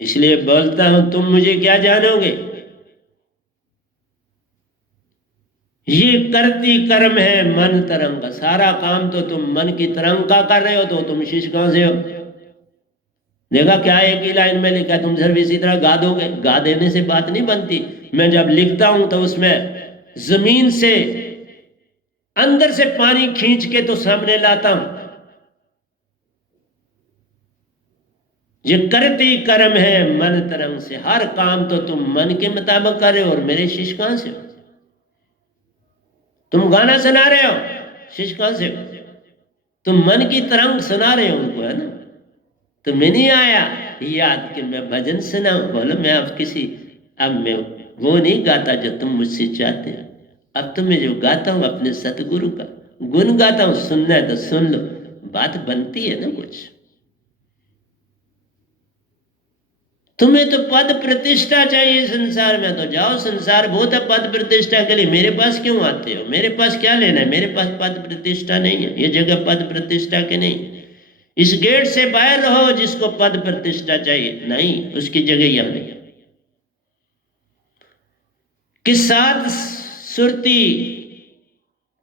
इसलिए बोलता हूं, तुम मुझे क्या जानोगे। ये करती कर्म है मन तरंग का। सारा काम तो तुम मन की तरंग का कर रहे हो, तो तुम शिष्य कहां से हो। देखा क्या एक ही लाइन में लिखा, तुम सिर्फ इसी तरह गा दोगे। गा देने से बात नहीं बनती। मैं जब लिखता हूं तो उसमें जमीन से अंदर से पानी खींच के तो सामने लाता हूं। ये करती कर्म है मन तरंग से। हर काम तो तुम मन के मुताबिक कर रहे हो, और मेरे शिष्य कहां से हो। तुम गाना सुना रहे हो, शिष्य कहां से हो। तुम मन की तरंग सुना रहे हो उनको, है ना। तो मैं नहीं आया याद कि मैं भजन सुनाऊं। बोलो मैं अब किसी, अब मैं वो नहीं गाता जो तुम मुझसे चाहते हो। अब तो मैं जो गाता हूं अपने सतगुरु का गुण गाता हूं। सुनना है तो सुन लो, बात बनती है ना कुछ। तुम्हें तो पद प्रतिष्ठा चाहिए संसार में, तो जाओ, संसार बहुत है पद प्रतिष्ठा के लिए। मेरे पास क्यों आते हो। मेरे पास क्या लेना है। मेरे पास पद प्रतिष्ठा नहीं है। ये जगह पद प्रतिष्ठा के नहीं। इस गेट से बाहर रहो जिसको पद प्रतिष्ठा चाहिए, नहीं, उसकी जगह यहां नहीं। कि सात सुरती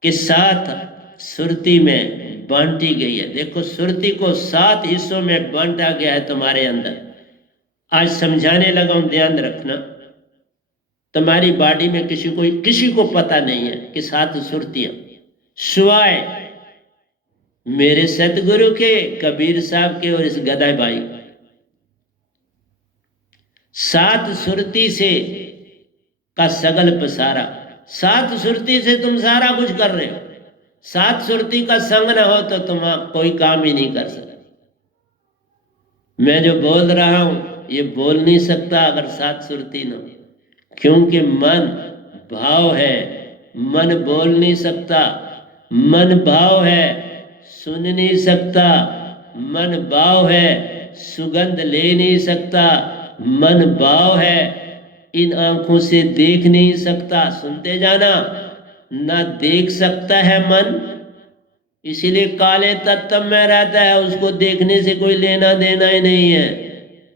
के साथ सुरती में बांटी गई है। देखो, सुरती को 7 हिस्सों में बांटा गया है तुम्हारे अंदर। आज समझाने लगा हूं, ध्यान रखना। तुम्हारी बॉडी में किसी को पता नहीं है कि 7 सुरतियां, सिवाय मेरे सतगुरु के, कबीर साहब के और इस गदा भाई। 7 सुरती से का सगल पसारा। 7 सुरती से तुम सारा कुछ कर रहे हो। 7 सुरती का संग ना हो तो तुम कोई काम ही नहीं कर सकते। मैं जो बोल रहा हूं ये बोल नहीं सकता अगर 7 सुरती न हो। क्योंकि मन भाव है, मन बोल नहीं सकता। मन भाव है, सुन नहीं सकता। मन भाव है, सुगंध ले नहीं सकता। मन भाव है, इन आंखों से देख नहीं सकता। सुनते जाना, ना देख सकता है मन, इसीलिए काले तत्व में रहता है। उसको देखने से कोई लेना देना ही नहीं है।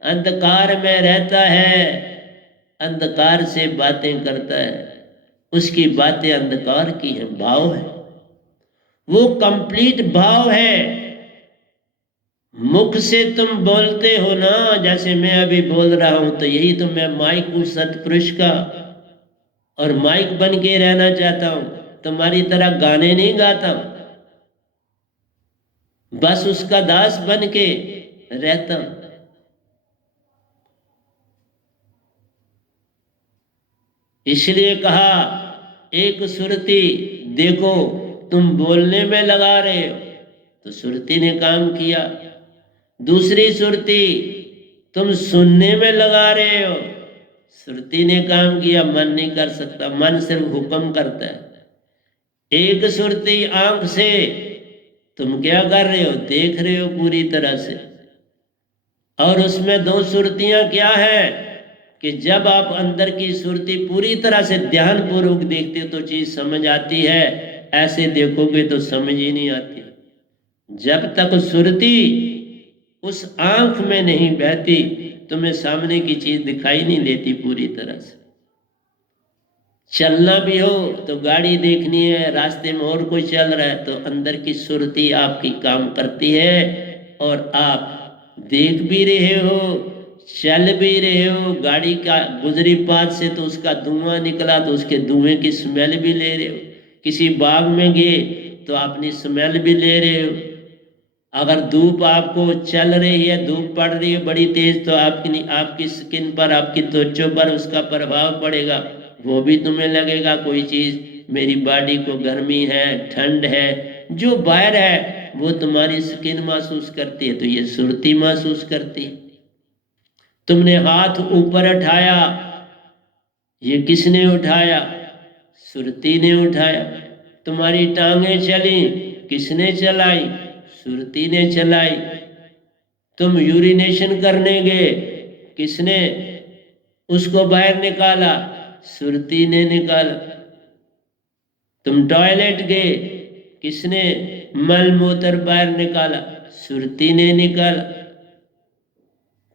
अंधकार में रहता है, अंधकार से बातें करता है, उसकी बातें अंधकार की हैं। भाव है, वो कंप्लीट भाव है। मुख से तुम बोलते हो ना, जैसे मैं अभी बोल रहा हूं, तो यही तो मैं माइक हूं सतपुरुष का, और माइक बन के रहना चाहता हूं। तुम्हारी तरह गाने नहीं गाता हूं, बस उसका दास बन के रहता हूं। इसलिए कहा एक सुरती। देखो, तुम बोलने में लगा रहे हो तो सुरती ने काम किया। दूसरी सुरती, तुम सुनने में लगा रहे हो, सुरती ने काम किया। मन नहीं कर सकता, मन सिर्फ हुक्म करता है। एक सुरती आंख से तुम क्या कर रहे हो, देख रहे हो पूरी तरह से। और उसमें 2 सुरतियां क्या है कि जब आप अंदर की सुरती पूरी तरह से ध्यान पूर्वक देखते हो तो चीज समझ आती है। ऐसे देखोगे तो समझ ही नहीं आती। जब तक सुरती उस आंख में नहीं बहती, तुम्हें सामने की चीज दिखाई नहीं देती पूरी तरह से। चलना भी हो तो गाड़ी देखनी है, रास्ते में और कोई चल रहा है तो अंदर की सुरती आपकी काम करती है, और आप देख भी रहे हो, चल भी रहे हो, गाड़ी का गुजरी पास से तो उसका धुआं निकला तो उसके धुएं की स्मेल भी ले रहे हो। किसी बाग में गए तो अपनी स्मेल भी ले रहे हो। अगर धूप आपको चल रही है, धूप पड़ रही है बड़ी तेज, तो आपकी स्किन पर, आपकी त्वचा पर उसका प्रभाव पड़ेगा, वो भी तुम्हें लगेगा कोई चीज मेरी बॉडी को गर्मी है, ठंड है। जो बाहर है वो तुम्हारी स्किन महसूस करती है, तो ये सुरती महसूस करती है। तुमने हाथ ऊपर उठाया, ये किसने उठाया? सुरती ने उठाया। तुम्हारी टांगें चली, किसने चलाई? सुरती ने चलाई। तुम यूरिनेशन करने गए, किसने उसको बाहर निकाला? सुरती ने निकाला। तुम टॉयलेट गए, किसने मल मूत्र बाहर निकाला? सुरती ने निकाला।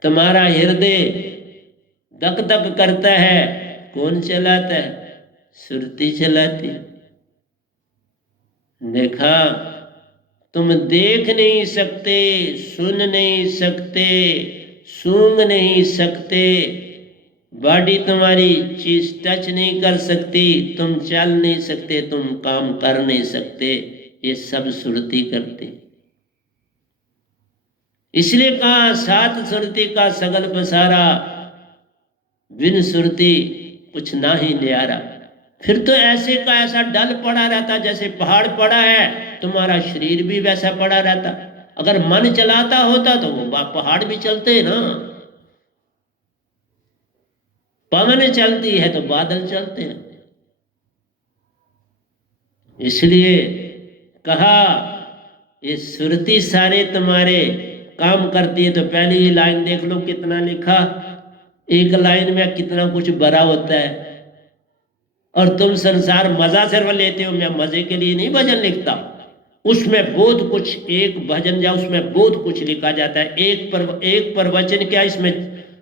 तुम्हारा हृदय धक धक करता है, कौन चलाता है? सुरती चलाती। देखा, तुम देख नहीं सकते, सुन नहीं सकते, सूंघ नहीं सकते, बॉडी तुम्हारी चीज टच नहीं कर सकती, तुम चल नहीं सकते, तुम काम कर नहीं सकते, ये सब सुरती करती। इसलिए कहा सात सुरती का सगल पसारा, बिन सुरती कुछ ना ही न्यारा। फिर तो ऐसे का ऐसा डल पड़ा रहता जैसे पहाड़ पड़ा है, तुम्हारा शरीर भी वैसा पड़ा रहता। अगर मन चलाता होता तो वो पहाड़ भी चलते ना। पवन चलती है तो बादल चलते हैं। इसलिए कहा ये सुरती सारे तुम्हारे काम करती है। तो पहली ही लाइन देख लो, कितना लिखा, एक लाइन में कितना कुछ भरा होता है। और तुम संसार मजा सिर्फ लेते हो। मैं मजे के लिए नहीं भजन लिखता, उसमें बहुत कुछ, एक भजन या उसमें बहुत कुछ लिखा जाता है। एक प्रवचन क्या,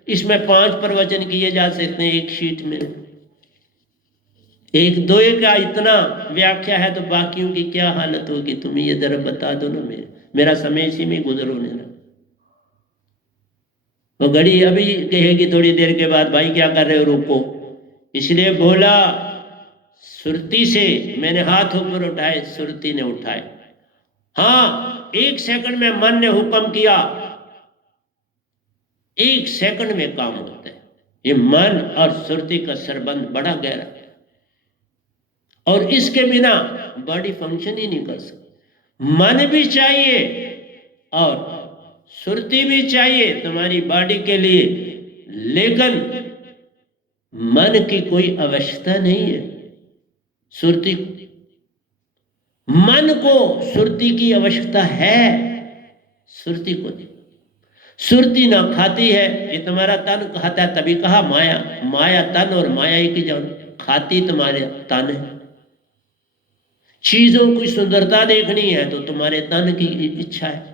इसमें 5 प्रवचन किए जा सकते हैं एक शीट में। एक दो का इतना व्याख्या है, तो बाकियों की क्या हालत होगी? तुम ये जरा बता दो ना। मेरा समय इसी में गुजर होने लगा। वो घड़ी अभी कहेगी थोड़ी देर के बाद, भाई क्या कर रहे हो, रुको। इसलिए बोला सुरती से, मैंने हाथ ऊपर उठाए, सुरती ने उठाए। हाँ, 1 सेकंड में मन ने हुक्म किया, 1 सेकंड में काम होता है। ये मन और सुरती का संबंध बड़ा गहरा है, और इसके बिना बॉडी फंक्शन ही नहीं कर सकती। मन भी चाहिए और सुरती भी चाहिए तुम्हारी बॉडी के लिए, लेकिन मन की कोई आवश्यकता नहीं है सुरती को। मन को सुरती की आवश्यकता है, सुरती को नहीं। सुरती ना खाती है, ये तुम्हारा तन खाता है, तभी कहा माया। माया तन और माया एक ही जान, खाती तुम्हारे तन है। चीजों की सुंदरता देखनी है तो तुम्हारे तन की इच्छा है।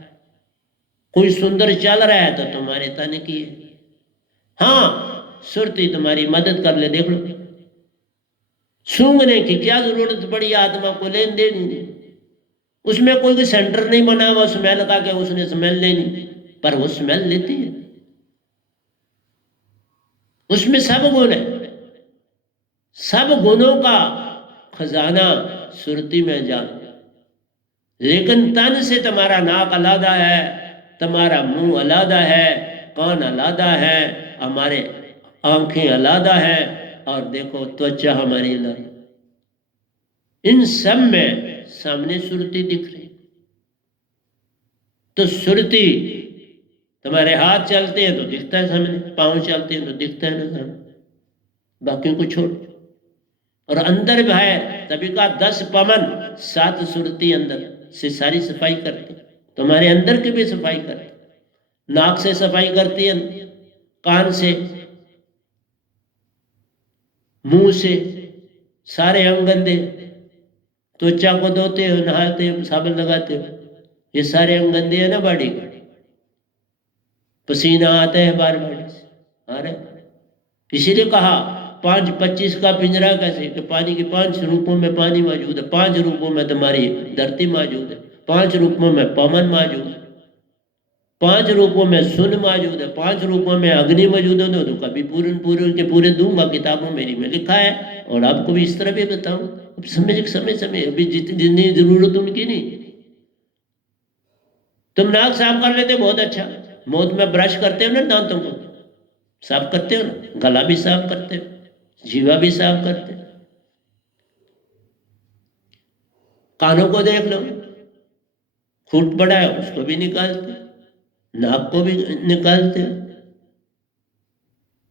कोई सुंदर चल रहा है तो तुम्हारे तन की है। हाँ, सुरती तुम्हारी मदद कर ले। देख लो, सूंघने की क्या जरूरत पड़ी आत्मा को, लेन देन नहीं। उसमें कोई सेंटर नहीं बना हुआ स्मेल का कि उसने स्मेल लेनी, पर वो स्मेल लेती है। उसमें सब गुण है, सब गुणों का खजाना सुरती में जा। लेकिन तन से तुम्हारा नाक अलग है, तुम्हारा मुंह अलग है, कान अलग है, हमारे आंखें अलग है, और देखो त्वचा हमारी अलग। इन सब में सामने सुरती दिख रही। तो सुरती, तुम्हारे हाथ चलते हैं तो दिखता है सामने, पांव चलते हैं तो दिखता है ना सामने, बाकी को छोड़। और अंदर बाहर, तभी का 10 पवन 7 सुरती अंदर से सारी सफाई करती। तुम्हारे अंदर की भी सफाई करती, नाक से सफाई करती है, कान से, मुंह से, सारे अंग गंदे, त्वचा को धोते हो, नहाते हो, साबुन लगाते हो, ये सारे अंग गंदे है ना बॉडी के। पसीना आता है बार बॉडी से, अरे इसीलिए कहा 5-25 का पिंजरा कैसे, कि पानी के 5 रूपों में पानी मौजूद है, 5 रूपों में तुम्हारी धरती मौजूद है, 5 रूपों में पवन मौजूद है। 5 रूपों में सुन मौजूद है, 5 रूपों में अग्नि मौजूद है। तो कभी पूर्ण पूर्ण के पूरे दूंगा, किताबों मेरी में लिखा है, और आपको भी इस तरह भी बताऊं। अब समय समय अभी जितनी जरूरत उनकी नहीं। तुम नाक साफ कर लेते बहुत अच्छा, मौत में ब्रश करते हो ना, दांतों को साफ करते हो ना, गला भी साफ करते हो, जीवा भी साफ करते हो। कानों को देख लो, फूट पड़ा है उसको भी निकालते, नाक को भी निकालते,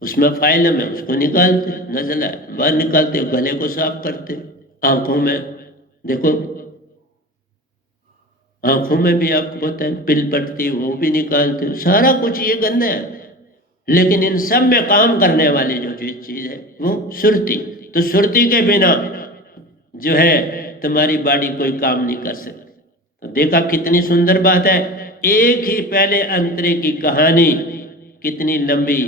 उसमें फाइलम है उसको निकालते, नजला है बाहर निकालते, गले को साफ करते, आंखों में देखो, आंखों में भी आपको पता है पिल पड़ती, वो भी निकालते, सारा कुछ ये गंदा है। लेकिन इन सब में काम करने वाली जो चीज है वो सुरती। तो सुरती के बिना जो है तुम्हारी बॉडी कोई काम नहीं कर सकती। तो देखा कितनी सुंदर बात है। एक ही पहले अंतरे की कहानी कितनी लंबी।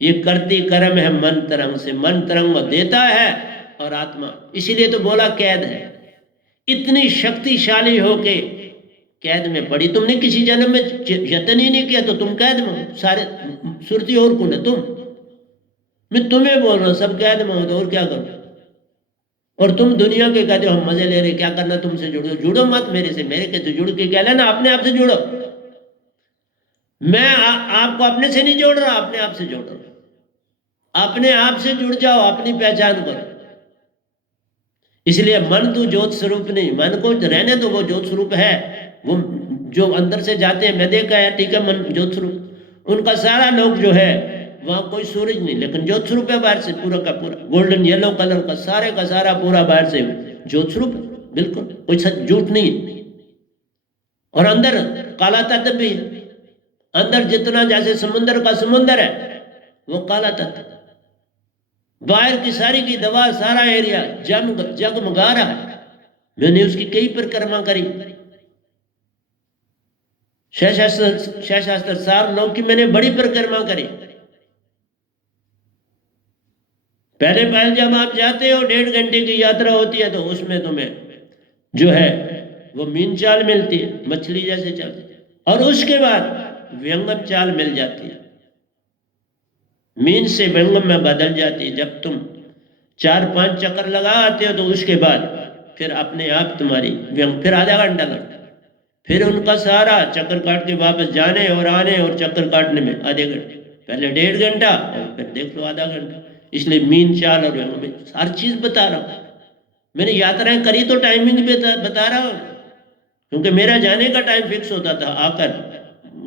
ये करती कर्म है मन तरंग से, मन तरंग देता है और आत्मा, इसीलिए तो बोला कैद है। इतनी शक्तिशाली होके कैद में पड़ी, तुमने किसी जन्म में यत्न ही नहीं किया तो तुम कैद में हो। सारे सुरती और कौन है? तुम। मैं तुम्हें बोल रहा हूं, सब कैद में हो तो और क्या करो? और तुम दुनिया के कहते हो हम मजे ले रहे, क्या करना तुमसे जुड़ो? जुड़ो मत मेरे से, मेरे कहते जुड़ के क्या लेना, अपने आप से जुड़ो। मैं आपको अपने से नहीं जोड़ रहा, अपने आप से जोड़ रहा। अपने आप से जुड़ जाओ, अपनी पहचान करो। इसलिए मन तो ज्योत स्वरूप नहीं, मन को रहने दो, वो ज्योत स्वरूप है। वो जो अंदर से जाते हैं, मैं देखा है, ठीक है, मन ज्योत स्वरूप, उनका सारा लोग जो है वहां कोई सूरज नहीं, लेकिन ज्योत स्वरूप है बाहर से, पूरा का पूरा गोल्डन येलो कलर का, सारे का सारा पूरा बाहर से ज्योत स्वरूप, बिल्कुल कोई सच झूठ नहीं। और अंदर काला तत्व भी है, अंदर जितना जैसे समुद्र का समुद्र है वो काला तत्व, बाहर की सारी की दवा, सारा एरिया जगमगा रहा है। मैंने उसकी कई परिक्रमा करी, शास्त्र सार लोग की मैंने बड़ी परिक्रमा करी। पहले जब आप जाते हो 1.5 घंटे की यात्रा होती है, तो उसमें तुम्हें जो है वो मीन चाल मिलती है, मछली जैसे चलती है, और उसके बाद व्यंगम चाल मिल जाती है, मीन से व्यंगम में बदल जाती है। जब तुम 4-5 चक्कर लगा आते हो तो उसके बाद फिर अपने आप तुम्हारी व्यंग, फिर आधा घंटा लगता है, फिर उनका सारा चक्कर काट के वापस जाने और आने और चक्कर काटने में आधे घंटे, पहले 1.5 घंटा और फिर देख लो आधा घंटा। इसलिए मीन चाल और मैं हर चीज बता रहा हूँ। मैंने यात्राएं करी तो टाइमिंग भी बता रहा हूँ, क्योंकि मेरा जाने का टाइम फिक्स होता था, आकर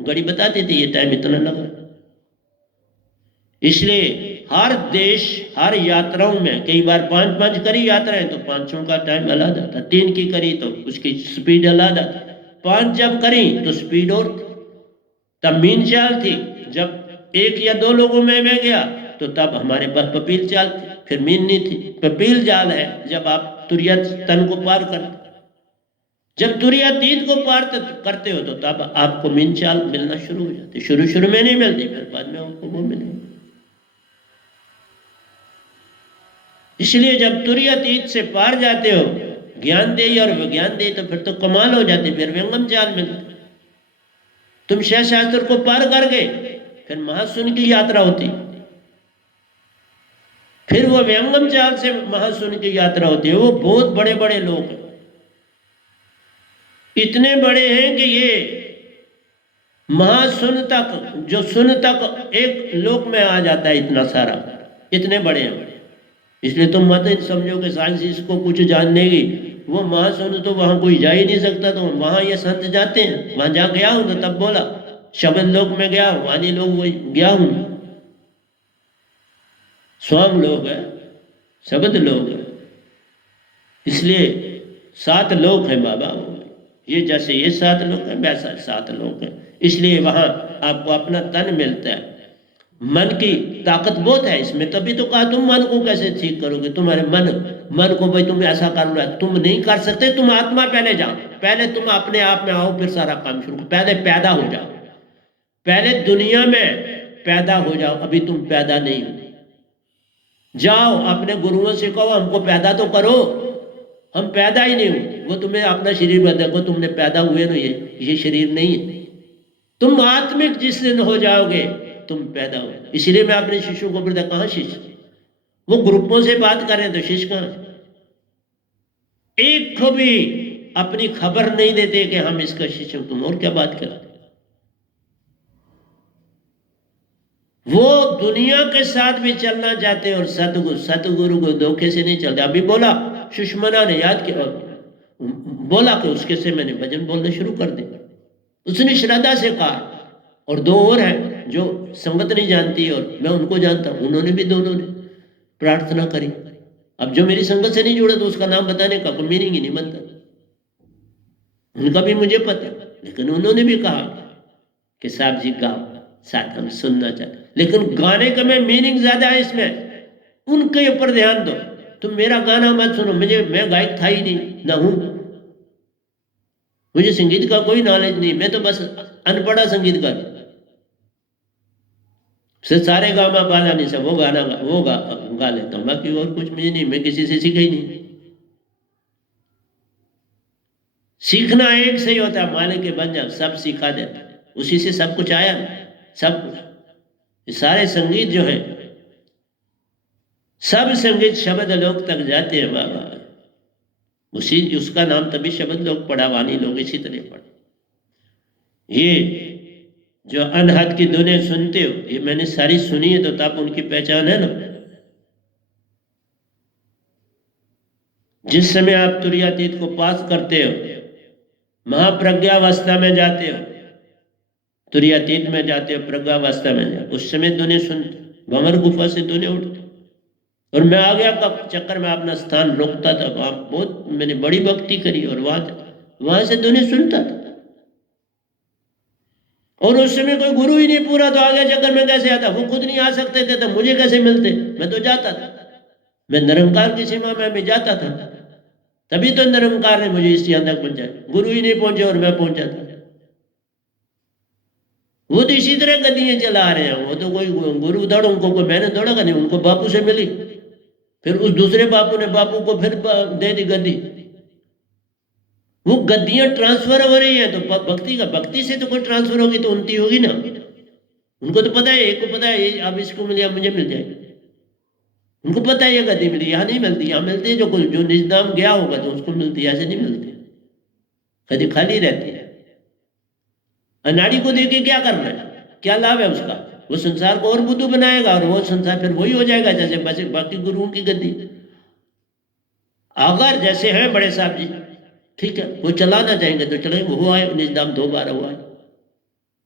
घड़ी बताती थी ये टाइम इतना लगा। इसलिए हर देश, हर यात्राओं में कई बार 5-5 करी यात्राएं तो 5 का टाइम अलग आता, 3 की करी तो उसकी स्पीड अलग आता, 5 जब करी तो स्पीड और तब मीन चाल थी। जब 1 या 2 लोगों में मैं गया तो तब हमारे पास पपील चाल थी, फिर मीन नहीं थी। पपील जाल है जब आप तुरिया तन को पार करते, जब तुरियातीत को पार करते हो तो तब आपको मीन चाल मिलना शुरू हो जाती। शुरू शुरू में नहीं मिलती, फिर बाद में आपको वो मिलेगी। इसलिए जब तुरियातीत से पार जाते हो, ज्ञान दे और विज्ञान दे, तो फिर तो कमाल हो जाती, फिर व्यंगम चाल मिलती। तुम शास्त्र को पार कर गए, फिर महाशून्य की यात्रा होती, फिर वो व्यंगम चाल से महाशून्य की यात्रा होती है। वो बहुत बड़े बड़े लोग हैं, इतने बड़े हैं कि ये महाशून्य तक, जो शून्य तक एक लोक में आ जाता है, इतना सारा, इतने बड़े हैं। इसलिए तुम मत समझो कि साइंस इसको कुछ जानने की, वो महाशून्य तो वहां कोई जा ही नहीं सकता, तो वहां ये संत जाते हैं। वहां जा गया हूं तो तब बोला, शब्द लोक में गया, वाणी लोग गया हूं, स्वाम लोग है, शब्द लोग है। इसलिए 7 लोक है बाबा, ये जैसे ये 7 लोक है वैसा 7 लोक है। इसलिए वहां आपको अपना तन मिलता है। मन की ताकत बहुत है इसमें, तभी तो कहा तुम मन को कैसे ठीक करोगे? तुम्हारे मन को भाई तुम ऐसा कर लो, तुम नहीं कर सकते। तुम आत्मा पहले जाओ, पहले तुम अपने आप में आओ, फिर सारा काम शुरू। पहले पैदा हो जाओ, पहले दुनिया में पैदा हो जाओ। अभी तुम पैदा नहीं हो, जाओ अपने गुरुओं से कहो हमको पैदा तो करो, हम पैदा ही नहीं हुए। वो तुम्हें अपना शरीर में देखो, तुमने पैदा हुए ना, ये शरीर नहीं है। तुम आत्मिक जिस दिन हो जाओगे तुम पैदा हो। इसलिए मैं अपने शिष्यों को बोलता, कहाँ शिष्य? वो ग्रुपों से बात कर रहे हैं तो शिष्य कहाँ? एक को भी अपनी खबर नहीं देते कि हम इसका शिष्य, तुम और क्या बात कर? वो दुनिया के साथ भी चलना चाहते हैं और सतगुरु को धोखे से नहीं चलते। अभी बोला सुषमना ने, याद किया, बोला कि उसके से मैंने भजन बोलना शुरू कर दिया। उसने श्रद्धा से कहा। और दो और हैं जो संगत नहीं जानती और मैं उनको जानता हूं, उन्होंने भी दोनों ने प्रार्थना करी। अब जो मेरी संगत से नहीं जुड़ा तो उसका नाम बताने का कोई मीनिंग ही नहीं बनता। उनका भी मुझे पता, लेकिन उन्होंने भी कहा कि साहब जी गाओ, साथ हम सुनना चाहते। लेकिन गाने का में मीनिंग ज्यादा है इसमें, उनके ऊपर ध्यान दो। तुम मेरा गाना मत सुनो, मैं गायक था ही नहीं, ना हूं, मुझे संगीत का कोई नॉलेज नहीं, मैं तो बस अनपढ़ा संगीतकार। सारे गामा पाला नहीं सब, वो गा लेता हूँ, बाकी और कुछ मुझे नहीं, मैं किसी से सीखा ही नहीं। सीखना एक सही होता है, मालिक के बन जा, सब सिखा देता, उसी से सब कुछ आया, सब कुछ। सारे संगीत जो है, सब संगीत शब्द लोक तक जाते हैं बाबा, उसी उसका नाम तभी शब्द लोग पढ़ा, वाणी लोग इसी तरह पढ़े। ये जो अनहद की धुनें सुनते हो, ये मैंने सारी सुनी है, तो तब उनकी पहचान है ना। जिस समय आप तुरीयातीत को पास करते हो, महाप्रज्ञावस्था में जाते हो, तुरीयातीत में जाते हो, प्रज्ञावस्था में जाते, उस समय धुनें सुनते, भंवर गुफा से धुनें उठते। और मैं आ गया कब चक्कर में अपना स्थान रोकता था, वहां बहुत मैंने बड़ी भक्ति करी और वहां से धुनें सुनता था। और उस समय कोई गुरु ही नहीं पूरा, तो आगे चक्कर में कैसे आता? वो खुद नहीं आ सकते थे तो मुझे कैसे मिलते? मैं तो जाता था, मैं निरंकार की सीमा में भी जाता था, तभी तो निरंकार ने मुझे इस यहाँ तक पहुंचाया। गुरु ही नहीं पहुंचे और मैं पहुंचा था। वो तो इसी तरह गद्दियां चला रहे हैं, वो तो कोई गुरु दौड़, उनको कोई मैंने दौड़ा नहीं, उनको बापू से मिली, फिर उस दूसरे बापू ने बापू को फिर दे दी गद्दी। वो गद्दियां ट्रांसफर हो रही है, तो भक्ति से तो कोई ट्रांसफर होगी तो उनती होगी ना। उनको तो पता है, एक को पता है अब इसको मिले, अब मुझे मिल जाएगी। उनको पता है ये गद्दी मिली, यहाँ नहीं मिलती, यहाँ मिलती है जो निजदाम गया होगा तो उसको मिलती है, ऐसे नहीं मिलती, कभी खाली रहती है। अनाड़ी को देके क्या करना है, क्या लाभ है उसका? वो संसार को और बुद्धू बनाएगा और वो संसार फिर वही हो जाएगा जैसे वैसे बाकी गुरुओं की गद्दी। अगर जैसे हैं बड़े साहब जी, ठीक है, वो चलाना चाहेंगे तो चलेंगे, वो आए निजदाम 2 बार हुआ है,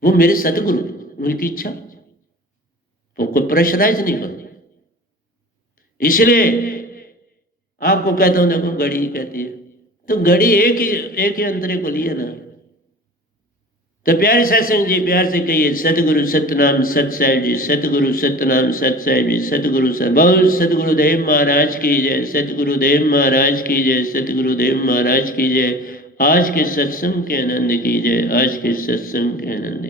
वो मेरे सतगुरु, उनकी इच्छा, वो कोई प्रेशराइज नहीं करती। इसलिए आपको कहता हूं, देखो घड़ी कहती है, तो घड़ी एक ही अंतरे को लिए ना। तो प्यारे सत्संग जी, प्यार से कहिए सतगुरु सतनाम सत साहिब जी, सतगुरु सतनाम सत साहिब जी, सतगुरु बहुत सतगुरुदेव महाराज की जय, सतगुरुदेव महाराज की जय, सतगुरुदेव महाराज की जय। आज के सत्संग के आनंद की जय, आज के सत्संग के आनंद।